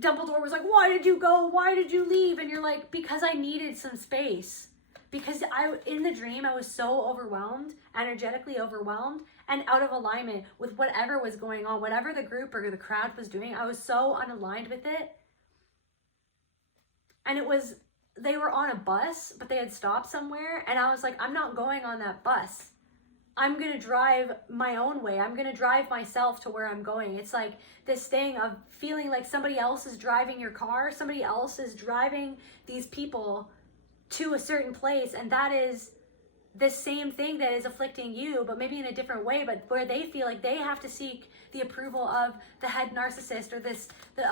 Dumbledore was like, why did you go? Why did you leave? And you're like, because I needed some space. Because in the dream, I was so overwhelmed, energetically overwhelmed, and out of alignment with whatever was going on, whatever the group or the crowd was doing. I was so unaligned with it. And they were on a bus, but they had stopped somewhere. And I was like, I'm not going on that bus. I'm going to drive my own way. I'm going to drive myself to where I'm going. It's like this thing of feeling like somebody else is driving your car. Somebody else is driving these people to a certain place. And that is the same thing that is afflicting you, but maybe in a different way, but where they feel like they have to seek the approval of the head narcissist or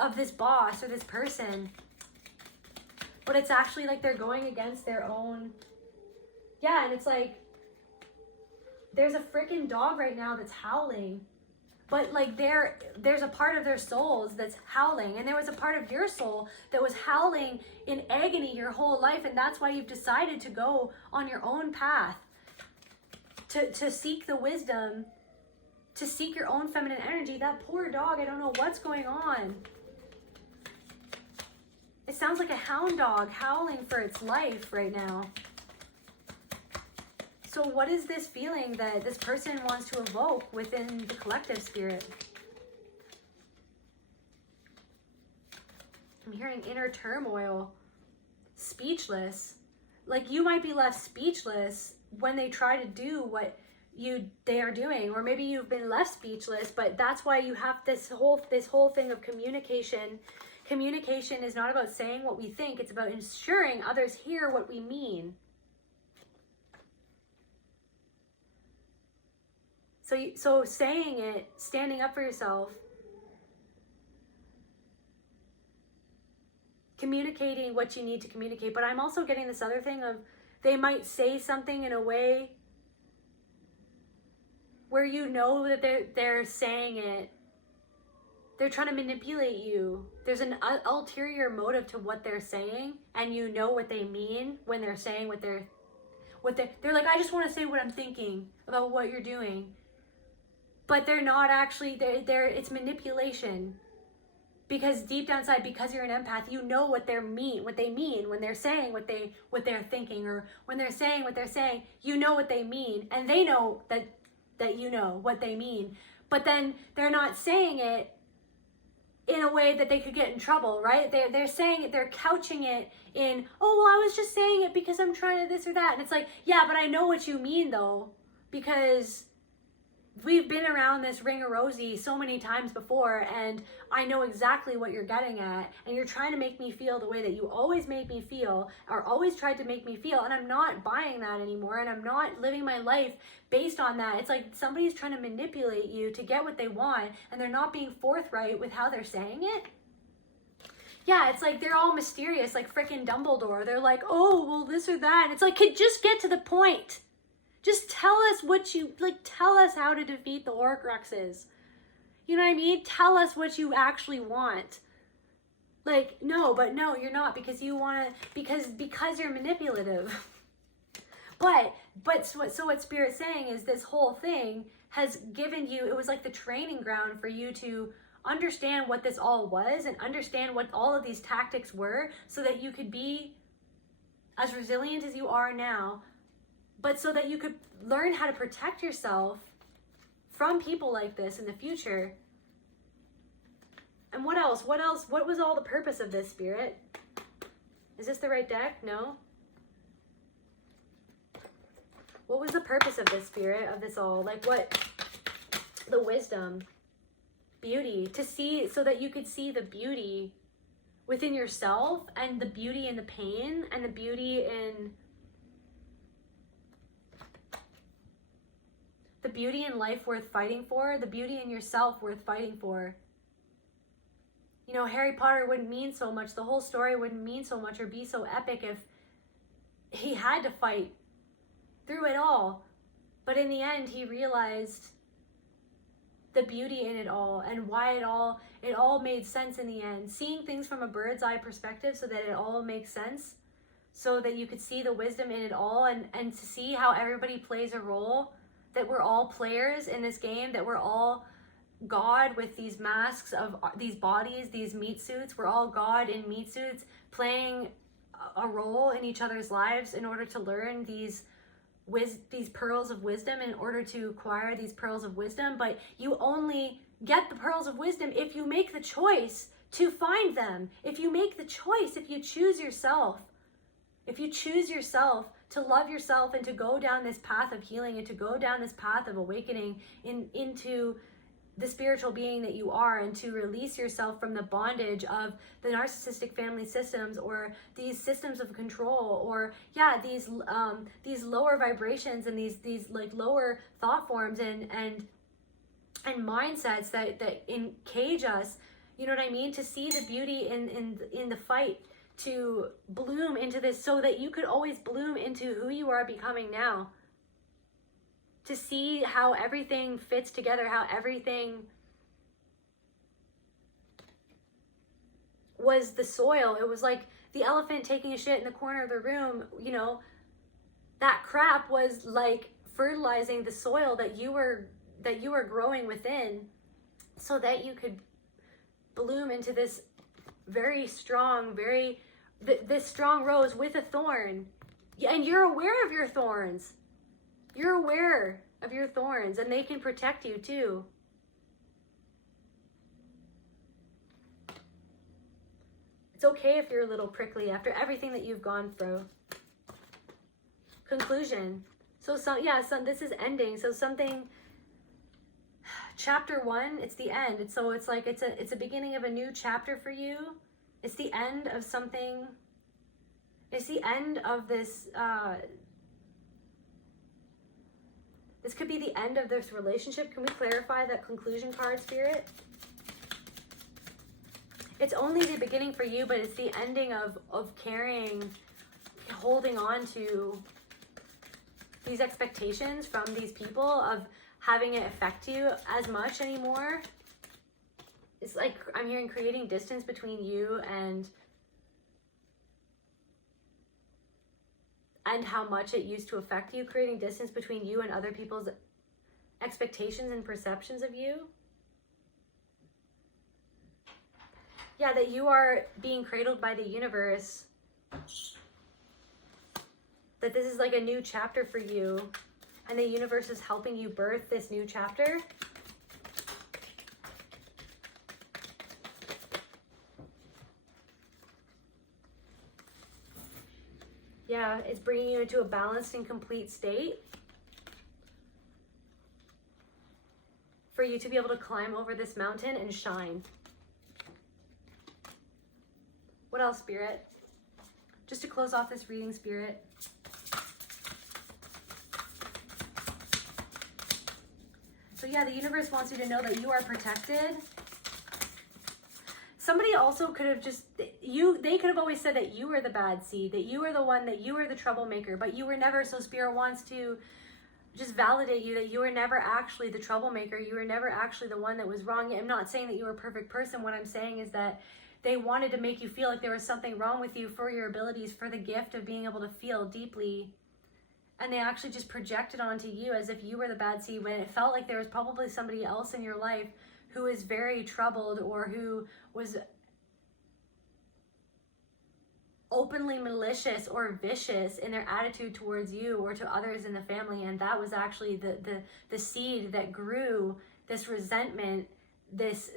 of this boss or this person. But it's actually like they're going against their own. Yeah, and it's like, there's a freaking dog right now that's howling. But like there's a part of their souls that's howling. And there was a part of your soul that was howling in agony your whole life. And that's why you've decided to go on your own path. To seek the wisdom. To seek your own feminine energy. That poor dog, I don't know what's going on. It sounds like a hound dog howling for its life right now. So what is this feeling that this person wants to evoke within the collective spirit? I'm hearing inner turmoil, speechless. Like you might be left speechless when they try to do what they are doing, or maybe you've been left speechless, but that's why you have this whole thing of communication. Communication is not about saying what we think, it's about ensuring others hear what we mean. So saying it, standing up for yourself, communicating what you need to communicate. But I'm also getting this other thing of they might say something in a way where you know that they're saying it. They're trying to manipulate you. There's an ulterior motive to what they're saying, and you know what they mean when they're saying what they're like, I just want to say what I'm thinking about what you're doing. But they're not actually, it's manipulation. Because deep down inside, because you're an empath, you know what they mean when they're saying what they're thinking, or when they're saying what they're saying, you know what they mean, and they know that you know what they mean. But then they're not saying it in a way that they could get in trouble, right? They're saying it, they're couching it in, oh, well, I was just saying it because I'm trying to this or that. And it's like, yeah, but I know what you mean though, because we've been around this ring-a-rosy so many times before, and I know exactly what you're getting at, and you're trying to make me feel the way that you always made me feel, or always tried to make me feel, and I'm not buying that anymore, and I'm not living my life based on that. It's like somebody's trying to manipulate you to get what they want, and they're not being forthright with how they're saying it. Yeah, it's like they're all mysterious, like freaking Dumbledore. They're like, oh, well, this or that, and it's like, could just get to the point. Just tell us tell us how to defeat the Horcruxes. You know what I mean? Tell us what you actually want. Like, no, you're not, because you want to, because you're manipulative. But what Spirit's saying is this whole thing has given you, it was like the training ground for you to understand what this all was and understand what all of these tactics were, so that you could be as resilient as you are now, but so that you could learn how to protect yourself from people like this in the future. And what else? What was all the purpose of this, Spirit? Is this the right deck? No? What was the purpose of this, Spirit, of this all? Like, what? The wisdom. beauty, to see, so that you could see the beauty within yourself, and the beauty in the pain, and the beauty in life worth fighting for, the beauty in yourself worth fighting for. You know, Harry Potter wouldn't mean so much, the whole story wouldn't mean so much or be so epic if he had to fight through it all. But in the end, he realized the beauty in it all, and why it all made sense in the end. Seeing things from a bird's eye perspective so that it all makes sense, so that you could see the wisdom in it all, and to see how everybody plays a role, that we're all players in this game, that we're all God with these masks of these bodies, these meat suits. We're all God in meat suits playing a role in each other's lives in order to learn these pearls of wisdom, in order to acquire these pearls of wisdom. But you only get the pearls of wisdom if you make the choice to find them. If you make the choice, if you choose yourself, to love yourself and to go down this path of healing, and to go down this path of awakening into the spiritual being that you are, and to release yourself from the bondage of the narcissistic family systems, or these systems of control, or these lower vibrations, and these like lower thought forms and mindsets that encage us. You know what I mean? To see the beauty in the fight, to bloom into this, so that you could always bloom into who you are becoming now. To see how everything fits together, how everything was the soil. It was like the elephant taking a shit in the corner of the room. You know, that crap was like fertilizing the soil that you were growing within, so that you could bloom into this very strong, this strong rose with a thorn. And you're aware of your thorns. You're aware of your thorns, and they can protect you too. It's okay if you're a little prickly after everything that you've gone through. Conclusion. This is ending. So something, chapter 1, it's the end. It's a beginning of a new chapter for you. It's the end of something. It's the end of this, this could be the end of this relationship. Can we clarify that conclusion card, Spirit? It's only the beginning for you, but it's the ending of carrying, holding on to these expectations from these people, of having it affect you as much anymore. It's like I'm hearing creating distance between you and how much it used to affect you, creating distance between you and other people's expectations and perceptions of you. Yeah, that you are being cradled by the universe. That this is like a new chapter for you, and the universe is helping you birth this new chapter. Yeah, it's bringing you into a balanced and complete state for you to be able to climb over this mountain and shine. What else, Spirit? Just to close off this reading, Spirit. So yeah, the universe wants you to know that you are protected. Somebody also could have they could have always said that you were the bad seed, that you were the one, that you were the troublemaker, but you were never. So Spirit wants to just validate you that you were never actually the troublemaker. You were never actually the one that was wrong. I'm not saying that you were a perfect person. What I'm saying is that they wanted to make you feel like there was something wrong with you for your abilities, for the gift of being able to feel deeply. And they actually just projected onto you as if you were the bad seed, when it felt like there was probably somebody else in your life who is very troubled, or who was openly malicious or vicious in their attitude towards you or to others in the family. And that was actually the seed that grew this resentment, this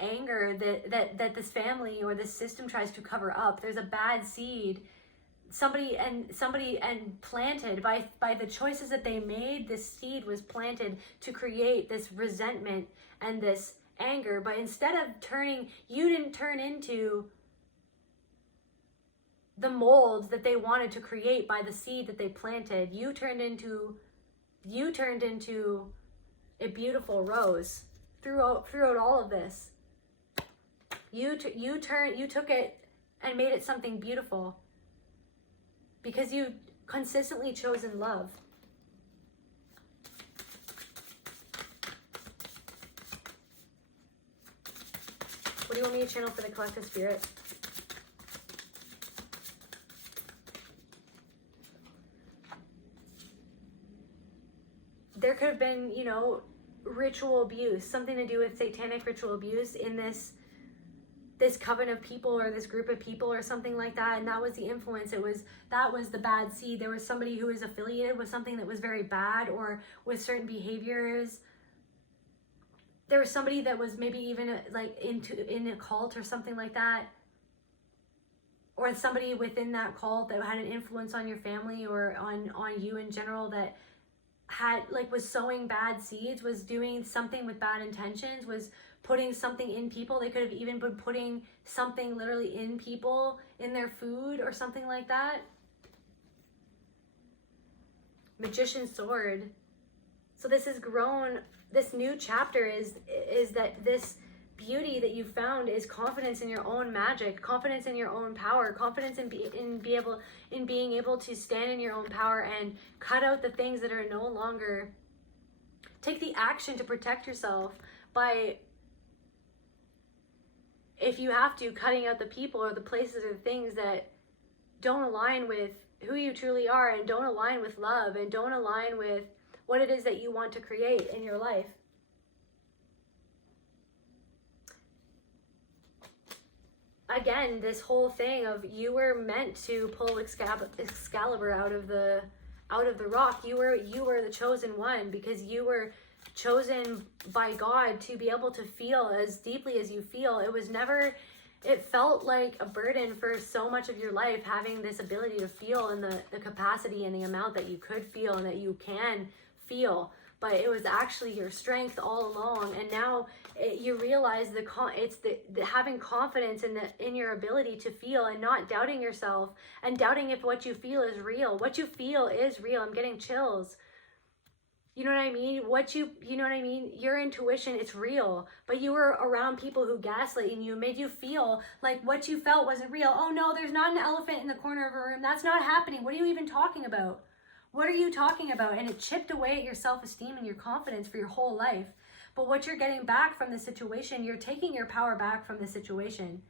anger that this family or this system tries to cover up. There's a bad seed somebody and planted by the choices that they made. This seed was planted to create this resentment and this anger. But instead of you didn't turn into the mold that they wanted to create by the seed that they planted. You turned into a beautiful rose throughout all of this. You took it and made it something beautiful because you consistently chosen love. What do you want me to channel for the collective spirit? There could have been, ritual abuse, something to do with satanic ritual abuse in this coven of people or this group of people or something like that. And that was the influence. That was the bad seed. There was somebody who was affiliated with something that was very bad or with certain behaviors. There was somebody that was maybe even like in a cult or something like that. Or somebody within that cult that had an influence on your family or on you in general that was sowing bad seeds, was doing something with bad intentions, was putting something in people. They could have even been putting something literally in people, in their food or something like that. Magician's sword. So this has grown, this new chapter is that this beauty that you found is confidence in your own magic, confidence in your own power, confidence in being able to stand in your own power and cut out the things that are no longer. Take the action to protect yourself by, if you have to, cutting out the people or the places or the things that don't align with who you truly are and don't align with love and don't align with what it is that you want to create in your life. Again, this whole thing of you were meant to pull Excalibur out of the rock. You were the chosen one because you were chosen by God to be able to feel as deeply as you feel. It felt like a burden for so much of your life, having this ability to feel in the capacity and the amount that you could feel and that you can feel. But it was actually your strength all along. And now you realize it's having confidence in your ability to feel and not doubting yourself and doubting if what you feel is real. What you feel is real. I'm getting chills. You know what I mean? You know what I mean? Your intuition, it's real. But you were around people who gaslit you, made you feel like what you felt wasn't real. Oh no, there's not an elephant in the corner of a room. That's not happening. What are you even talking about? What are you talking about? And it chipped away at your self-esteem and your confidence for your whole life. But what you're getting back from the situation, you're taking your power back from the situation.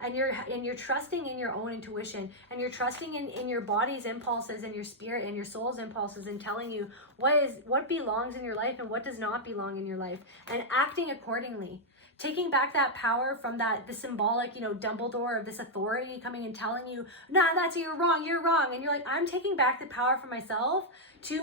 And you're trusting in your own intuition, and you're trusting in your body's impulses and your spirit and your soul's impulses, and telling you what belongs in your life and what does not belong in your life, and acting accordingly. Taking back that power from the symbolic, Dumbledore of this authority coming and telling you, nah, you're wrong. And you're like, I'm taking back the power from myself to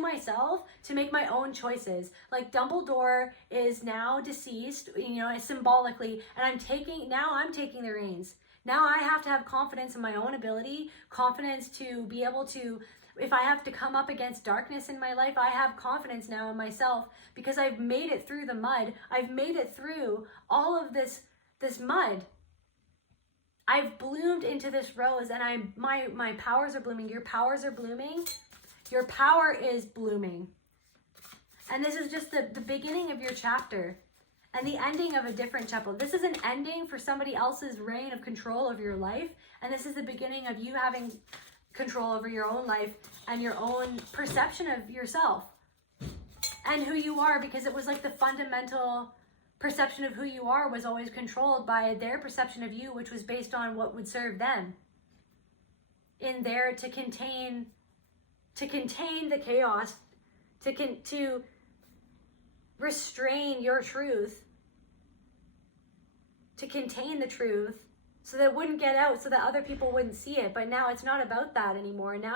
make my own choices. Like Dumbledore is now deceased, symbolically, and I'm taking the reins. Now I have to have confidence in my own ability, confidence to be able to, if I have to come up against darkness in my life, I have confidence now in myself because I've made it through the mud. I've made it through all of this mud. I've bloomed into this rose, and my powers are blooming. Your powers are blooming. Your power is blooming. And this is just the beginning of your chapter and the ending of a different chapter. This is an ending for somebody else's reign of control over your life. And this is the beginning of you having control over your own life and your own perception of yourself and who you are, because it was like the fundamental perception of who you are was always controlled by their perception of you, which was based on what would serve them in there to contain the chaos, to restrain your truth, to contain the truth so that it wouldn't get out, so that other people wouldn't see it. But now it's not about that anymore. Now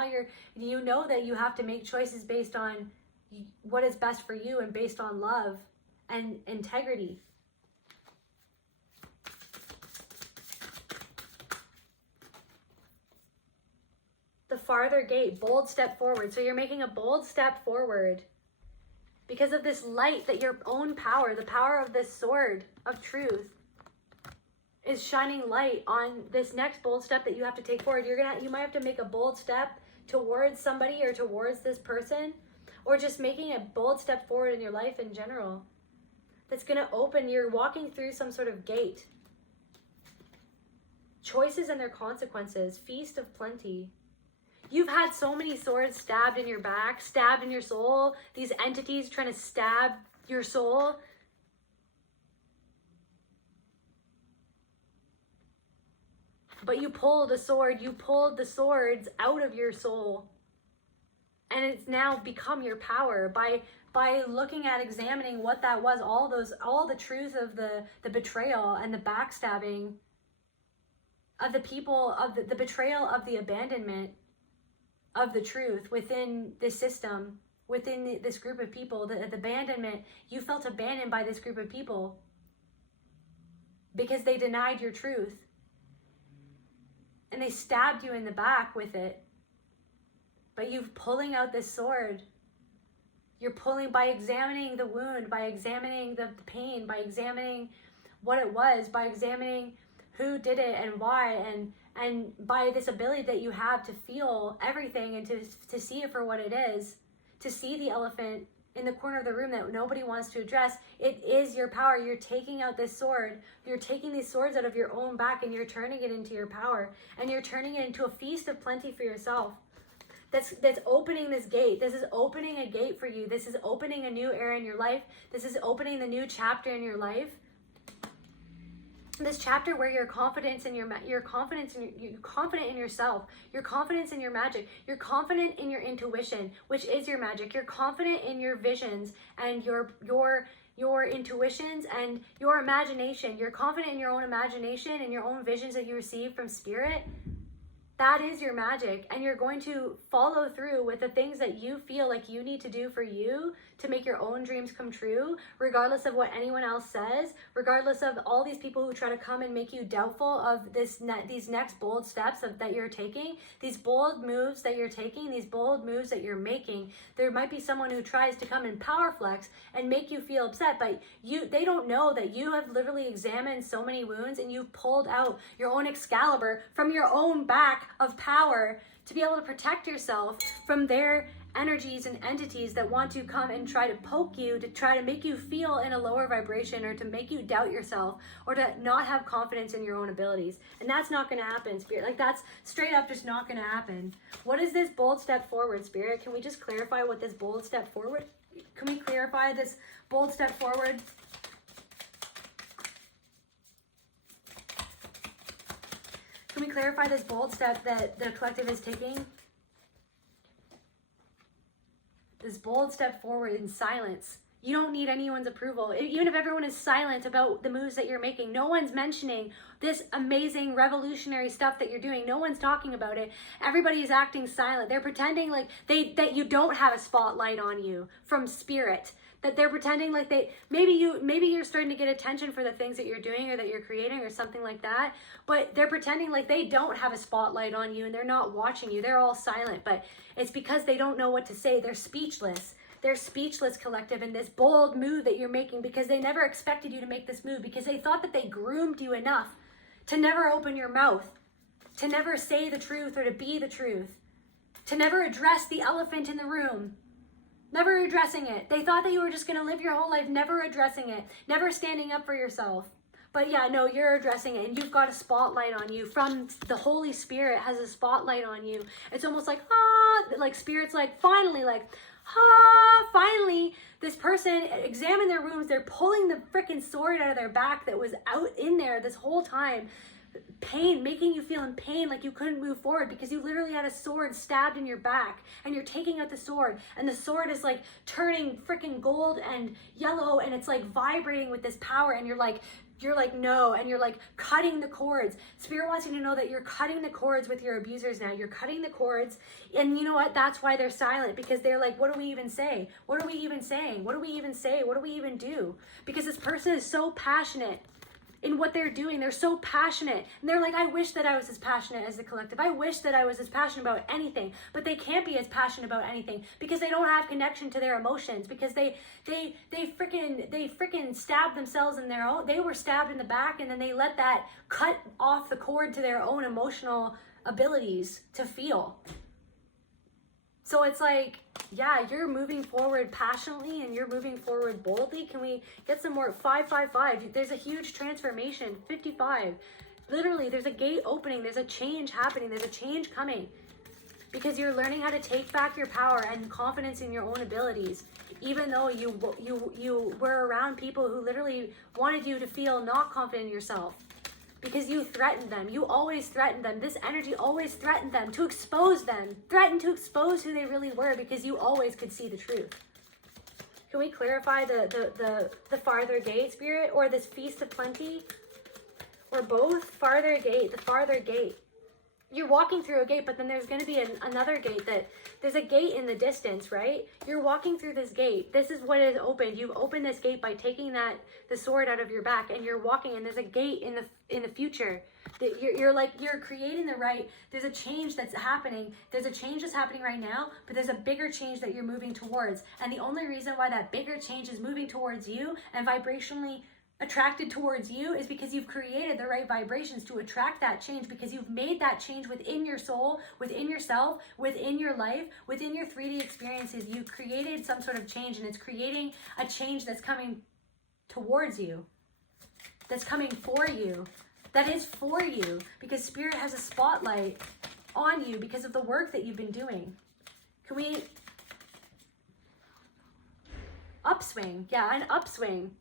you know that you have to make choices based on what is best for you and based on love and integrity. The farther gate, bold step forward. So you're making a bold step forward because of this light, that your own power, the power of this sword of truth, is shining light on this next bold step that you have to take forward. You might have to make a bold step towards somebody or towards this person, or just making a bold step forward in your life in general. That's going to open, you're walking through some sort of gate. Choices and their consequences, feast of plenty. You've had so many swords stabbed in your back, stabbed in your soul, these entities trying to stab your soul. But you pulled a sword, you pulled the swords out of your soul. And it's now become your power by looking at, examining what that was, all the truth of the betrayal and the backstabbing of the people, of the betrayal of the abandonment of the truth within this system, within this group of people, the abandonment. You felt abandoned by this group of people because they denied your truth. And they stabbed you in the back with it. But you're pulling out this sword. You're pulling by examining the wound, by examining the pain, by examining what it was, by examining who did it and why, and by this ability that you have to feel everything and to see it for what it is, to see the elephant in the corner of the room that nobody wants to address. It is your power. You're taking out this sword. You're taking these swords out of your own back and you're turning it into your power. And you're turning it into a feast of plenty for yourself. That's opening this gate. This is opening a gate for you. This is opening a new era in your life. This is opening the new chapter in your life. This chapter where you're confident in you're confident in yourself, you're confident in your magic, you're confident in your intuition, which is your magic. You're confident in your visions and your intuitions and your imagination. You're confident in your own imagination and your own visions that you receive from spirit. That is your magic, and you're going to follow through with the things that you feel like you need to do for you to make your own dreams come true, regardless of what anyone else says, regardless of all these people who try to come and make you doubtful of these next bold steps that you're taking, these bold moves that you're taking, these bold moves that you're making. There might be someone who tries to come and power flex and make you feel upset, but they don't know that you have literally examined so many wounds and you've pulled out your own Excalibur from your own back of power to be able to protect yourself from their energies and entities that want to come and try to poke you, to try to make you feel in a lower vibration, or to make you doubt yourself, or to not have confidence in your own abilities. And that's not going to happen, Spirit. Like, that's straight up just not going to happen. What is this bold step forward, Spirit? Can we just clarify what this bold step forward? Can we clarify this bold step forward? Can we clarify this bold step that the collective is taking? This bold step forward in silence. You don't need anyone's approval. Even if everyone is silent about the moves that you're making, no one's mentioning this amazing revolutionary stuff that you're doing. No one's talking about it. Everybody is acting silent. They're pretending like that you don't have a spotlight on you from spirit. That they're pretending like maybe you're starting to get attention for the things that you're doing or that you're creating or something like that, but they're pretending like they don't have a spotlight on you and they're not watching you. They're all silent, but it's because they don't know what to say. They're speechless. They're speechless, collective, in this bold move that you're making, because they never expected you to make this move, because they thought that they groomed you enough to never open your mouth, to never say the truth or to be the truth, to never address the elephant in the room. Never addressing it. They thought that you were just going to live your whole life never addressing it, never standing up for yourself. But yeah, no, you're addressing it, and you've got a spotlight on you from the Holy Spirit has a spotlight on you. It's almost like, like Spirit's like, finally, finally, this person examined their wounds. They're pulling the freaking sword out of their back that was out in there this whole time. Pain, making you feel in pain, like you couldn't move forward because you literally had a sword stabbed in your back, and you're taking out the sword, and the sword is like turning freaking gold and yellow, and it's like vibrating with this power, and you're like no, and you're like cutting the cords. Spirit wants you to know that you're cutting the cords with your abusers now. You're cutting the cords, and you know what? That's why they're silent, because they're like, what do we even say? What are we even saying? What do we even say? What do we even do? Because this person is so passionate in what they're doing. They're so passionate. And they're like, I wish that I was as passionate as the collective. I wish that I was as passionate about anything. But they can't be as passionate about anything because they don't have connection to their emotions, because they freaking stabbed themselves in their own, they were stabbed in the back, and then they let that cut off the cord to their own emotional abilities to feel. So it's like, yeah, you're moving forward passionately and you're moving forward boldly. Can we get some more? 555. There's a huge transformation. 55. Literally, there's a gate opening. There's a change happening. There's a change coming. Because you're learning how to take back your power and confidence in your own abilities. Even though you were around people who literally wanted you to feel not confident in yourself. Because you threatened them. You always threatened them. This energy always threatened them to expose them. Threatened to expose who they really were, because you always could see the truth. Can we clarify the farther gate, Spirit? Or this feast of plenty? Or both? Farther gate, the farther gate. You're walking through a gate, but then there's going to be another gate. There's a gate in the distance, right? You're walking through this gate. This is what is opened. You've opened this gate by taking the sword out of your back, and you're walking, and there's a gate in the future. That you're creating the right. There's a change that's happening. There's a change that's happening right now, but there's a bigger change that you're moving towards. And the only reason why that bigger change is moving towards you and vibrationally attracted towards you is because you've created the right vibrations to attract that change, because you've made that change within your soul, within yourself, within your life, within your 3D experiences. You've created some sort of change, and it's creating a change that's coming towards you, that's coming for you, that is for you, because Spirit has a spotlight on you because of the work that you've been doing. Can we upswing? Yeah, an upswing.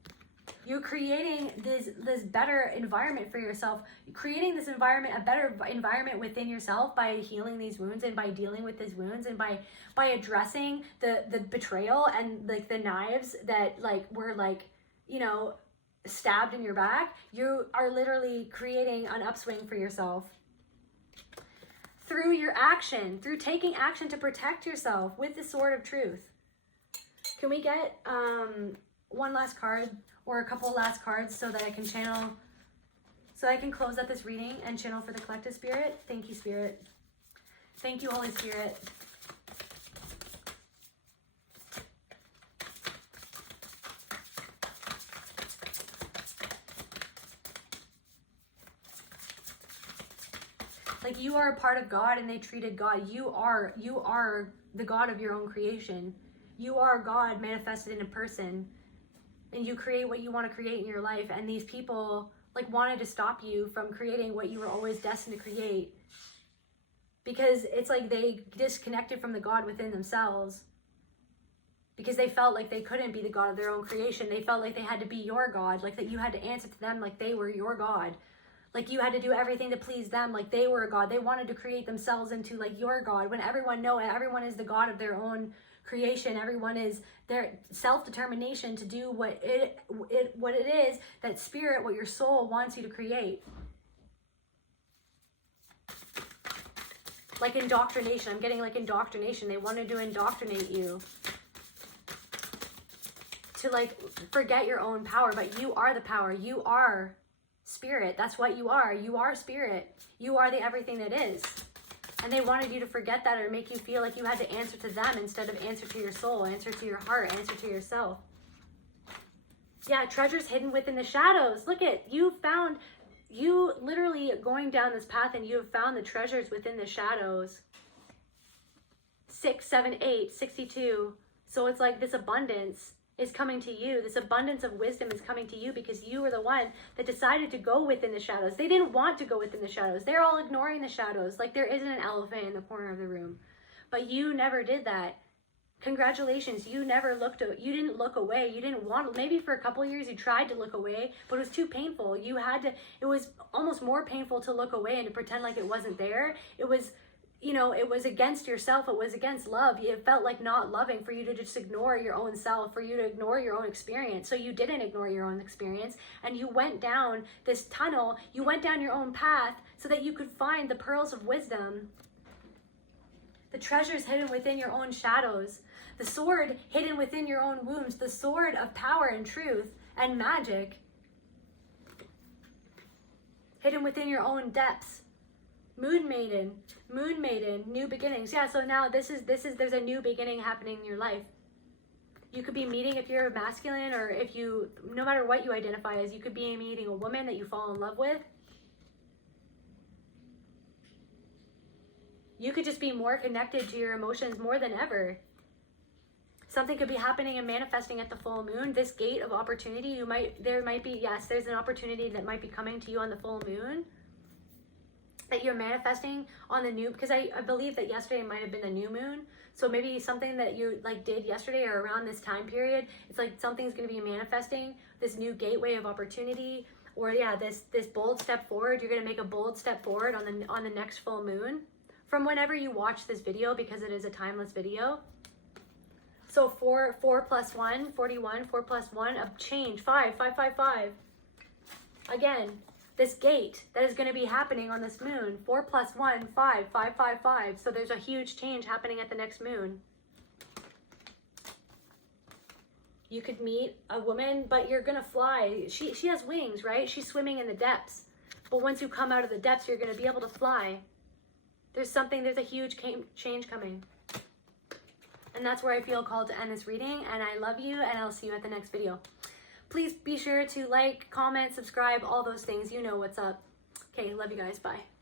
You're creating this better environment for yourself. You're creating this environment, a better environment within yourself, by healing these wounds and by dealing with these wounds, and by addressing the betrayal and like the knives that like were like, you know, stabbed in your back. You are literally creating an upswing for yourself through your action, through taking action to protect yourself with the sword of truth. Can we get one last card? Or a couple last cards so that I can channel, so I can close out this reading and channel for the collective, Spirit. Thank you, Spirit. Thank you, Holy Spirit. Like, you are a part of God, and they treated God. You are the God of your own creation. You are God manifested in a person. And you create what you want to create in your life. And these people like wanted to stop you from creating what you were always destined to create. Because it's like they disconnected from the God within themselves. Because they felt like they couldn't be the God of their own creation. They felt like they had to be your God. Like that you had to answer to them like they were your God. Like you had to do everything to please them like they were a God. They wanted to create themselves into like your God. When everyone is the God of their own creation. Everyone is their self-determination to do what it is that Spirit, what your soul wants you to create. Like indoctrination. I'm getting like indoctrination. They wanted to indoctrinate you to like forget your own power, but you are the power. You are Spirit. That's what you are. You are Spirit. You are the everything that is. And they wanted you to forget that, or make you feel like you had to answer to them instead of answer to your soul, answer to your heart, answer to yourself. Yeah, treasures hidden within the shadows. Look at, you literally going down this path, and you have found the treasures within the shadows. 6, 7, 8, 62. So it's like this abundance is coming to you. This abundance of wisdom is coming to you because you were the one that decided to go within the shadows. They didn't want to go within the shadows. They're all ignoring the shadows. Like there isn't an elephant in the corner of the room. But you never did that. Congratulations. You didn't look away. You didn't want, maybe for a couple of years you tried to look away, but it was too painful. It was almost more painful to look away and to pretend like it wasn't there. It was, it was against yourself. It was against love. It felt like not loving for you to just ignore your own self, for you to ignore your own experience. So you didn't ignore your own experience, and you went down this tunnel. You went down your own path so that you could find the pearls of wisdom, the treasures hidden within your own shadows, the sword hidden within your own wombs, the sword of power and truth and magic. hidden within your own depths. Moon maiden, new beginnings. Yeah, so now there's a new beginning happening in your life. You could be meeting, if you're masculine, or if you, no matter what you identify as, you could be meeting a woman that you fall in love with. You could just be more connected to your emotions more than ever. Something could be happening and manifesting at the full moon. This gate of opportunity, there's an opportunity that might be coming to you on the full moon that you're manifesting on the new, because I believe that yesterday might have been the new moon. So maybe something that you like did yesterday or around this time period, it's like something's going to be manifesting this new gateway of opportunity, or yeah, this bold step forward. You're going to make a bold step forward on the next full moon from whenever you watch this video, because it is a timeless video. So 4 plus 1, 41, 4 plus 1 of change, 5, 5, 5, 5. Again, this gate that is going to be happening on this moon, 4 plus 1, 5, 5, 5, 5. So there's a huge change happening at the next moon. You could meet a woman, but you're going to fly. She has wings, right? She's swimming in the depths. But once you come out of the depths, you're going to be able to fly. There's a huge change coming. And that's where I feel called to end this reading. And I love you, and I'll see you at the next video. Please be sure to like, comment, subscribe, all those things. You know what's up. Okay, love you guys. Bye.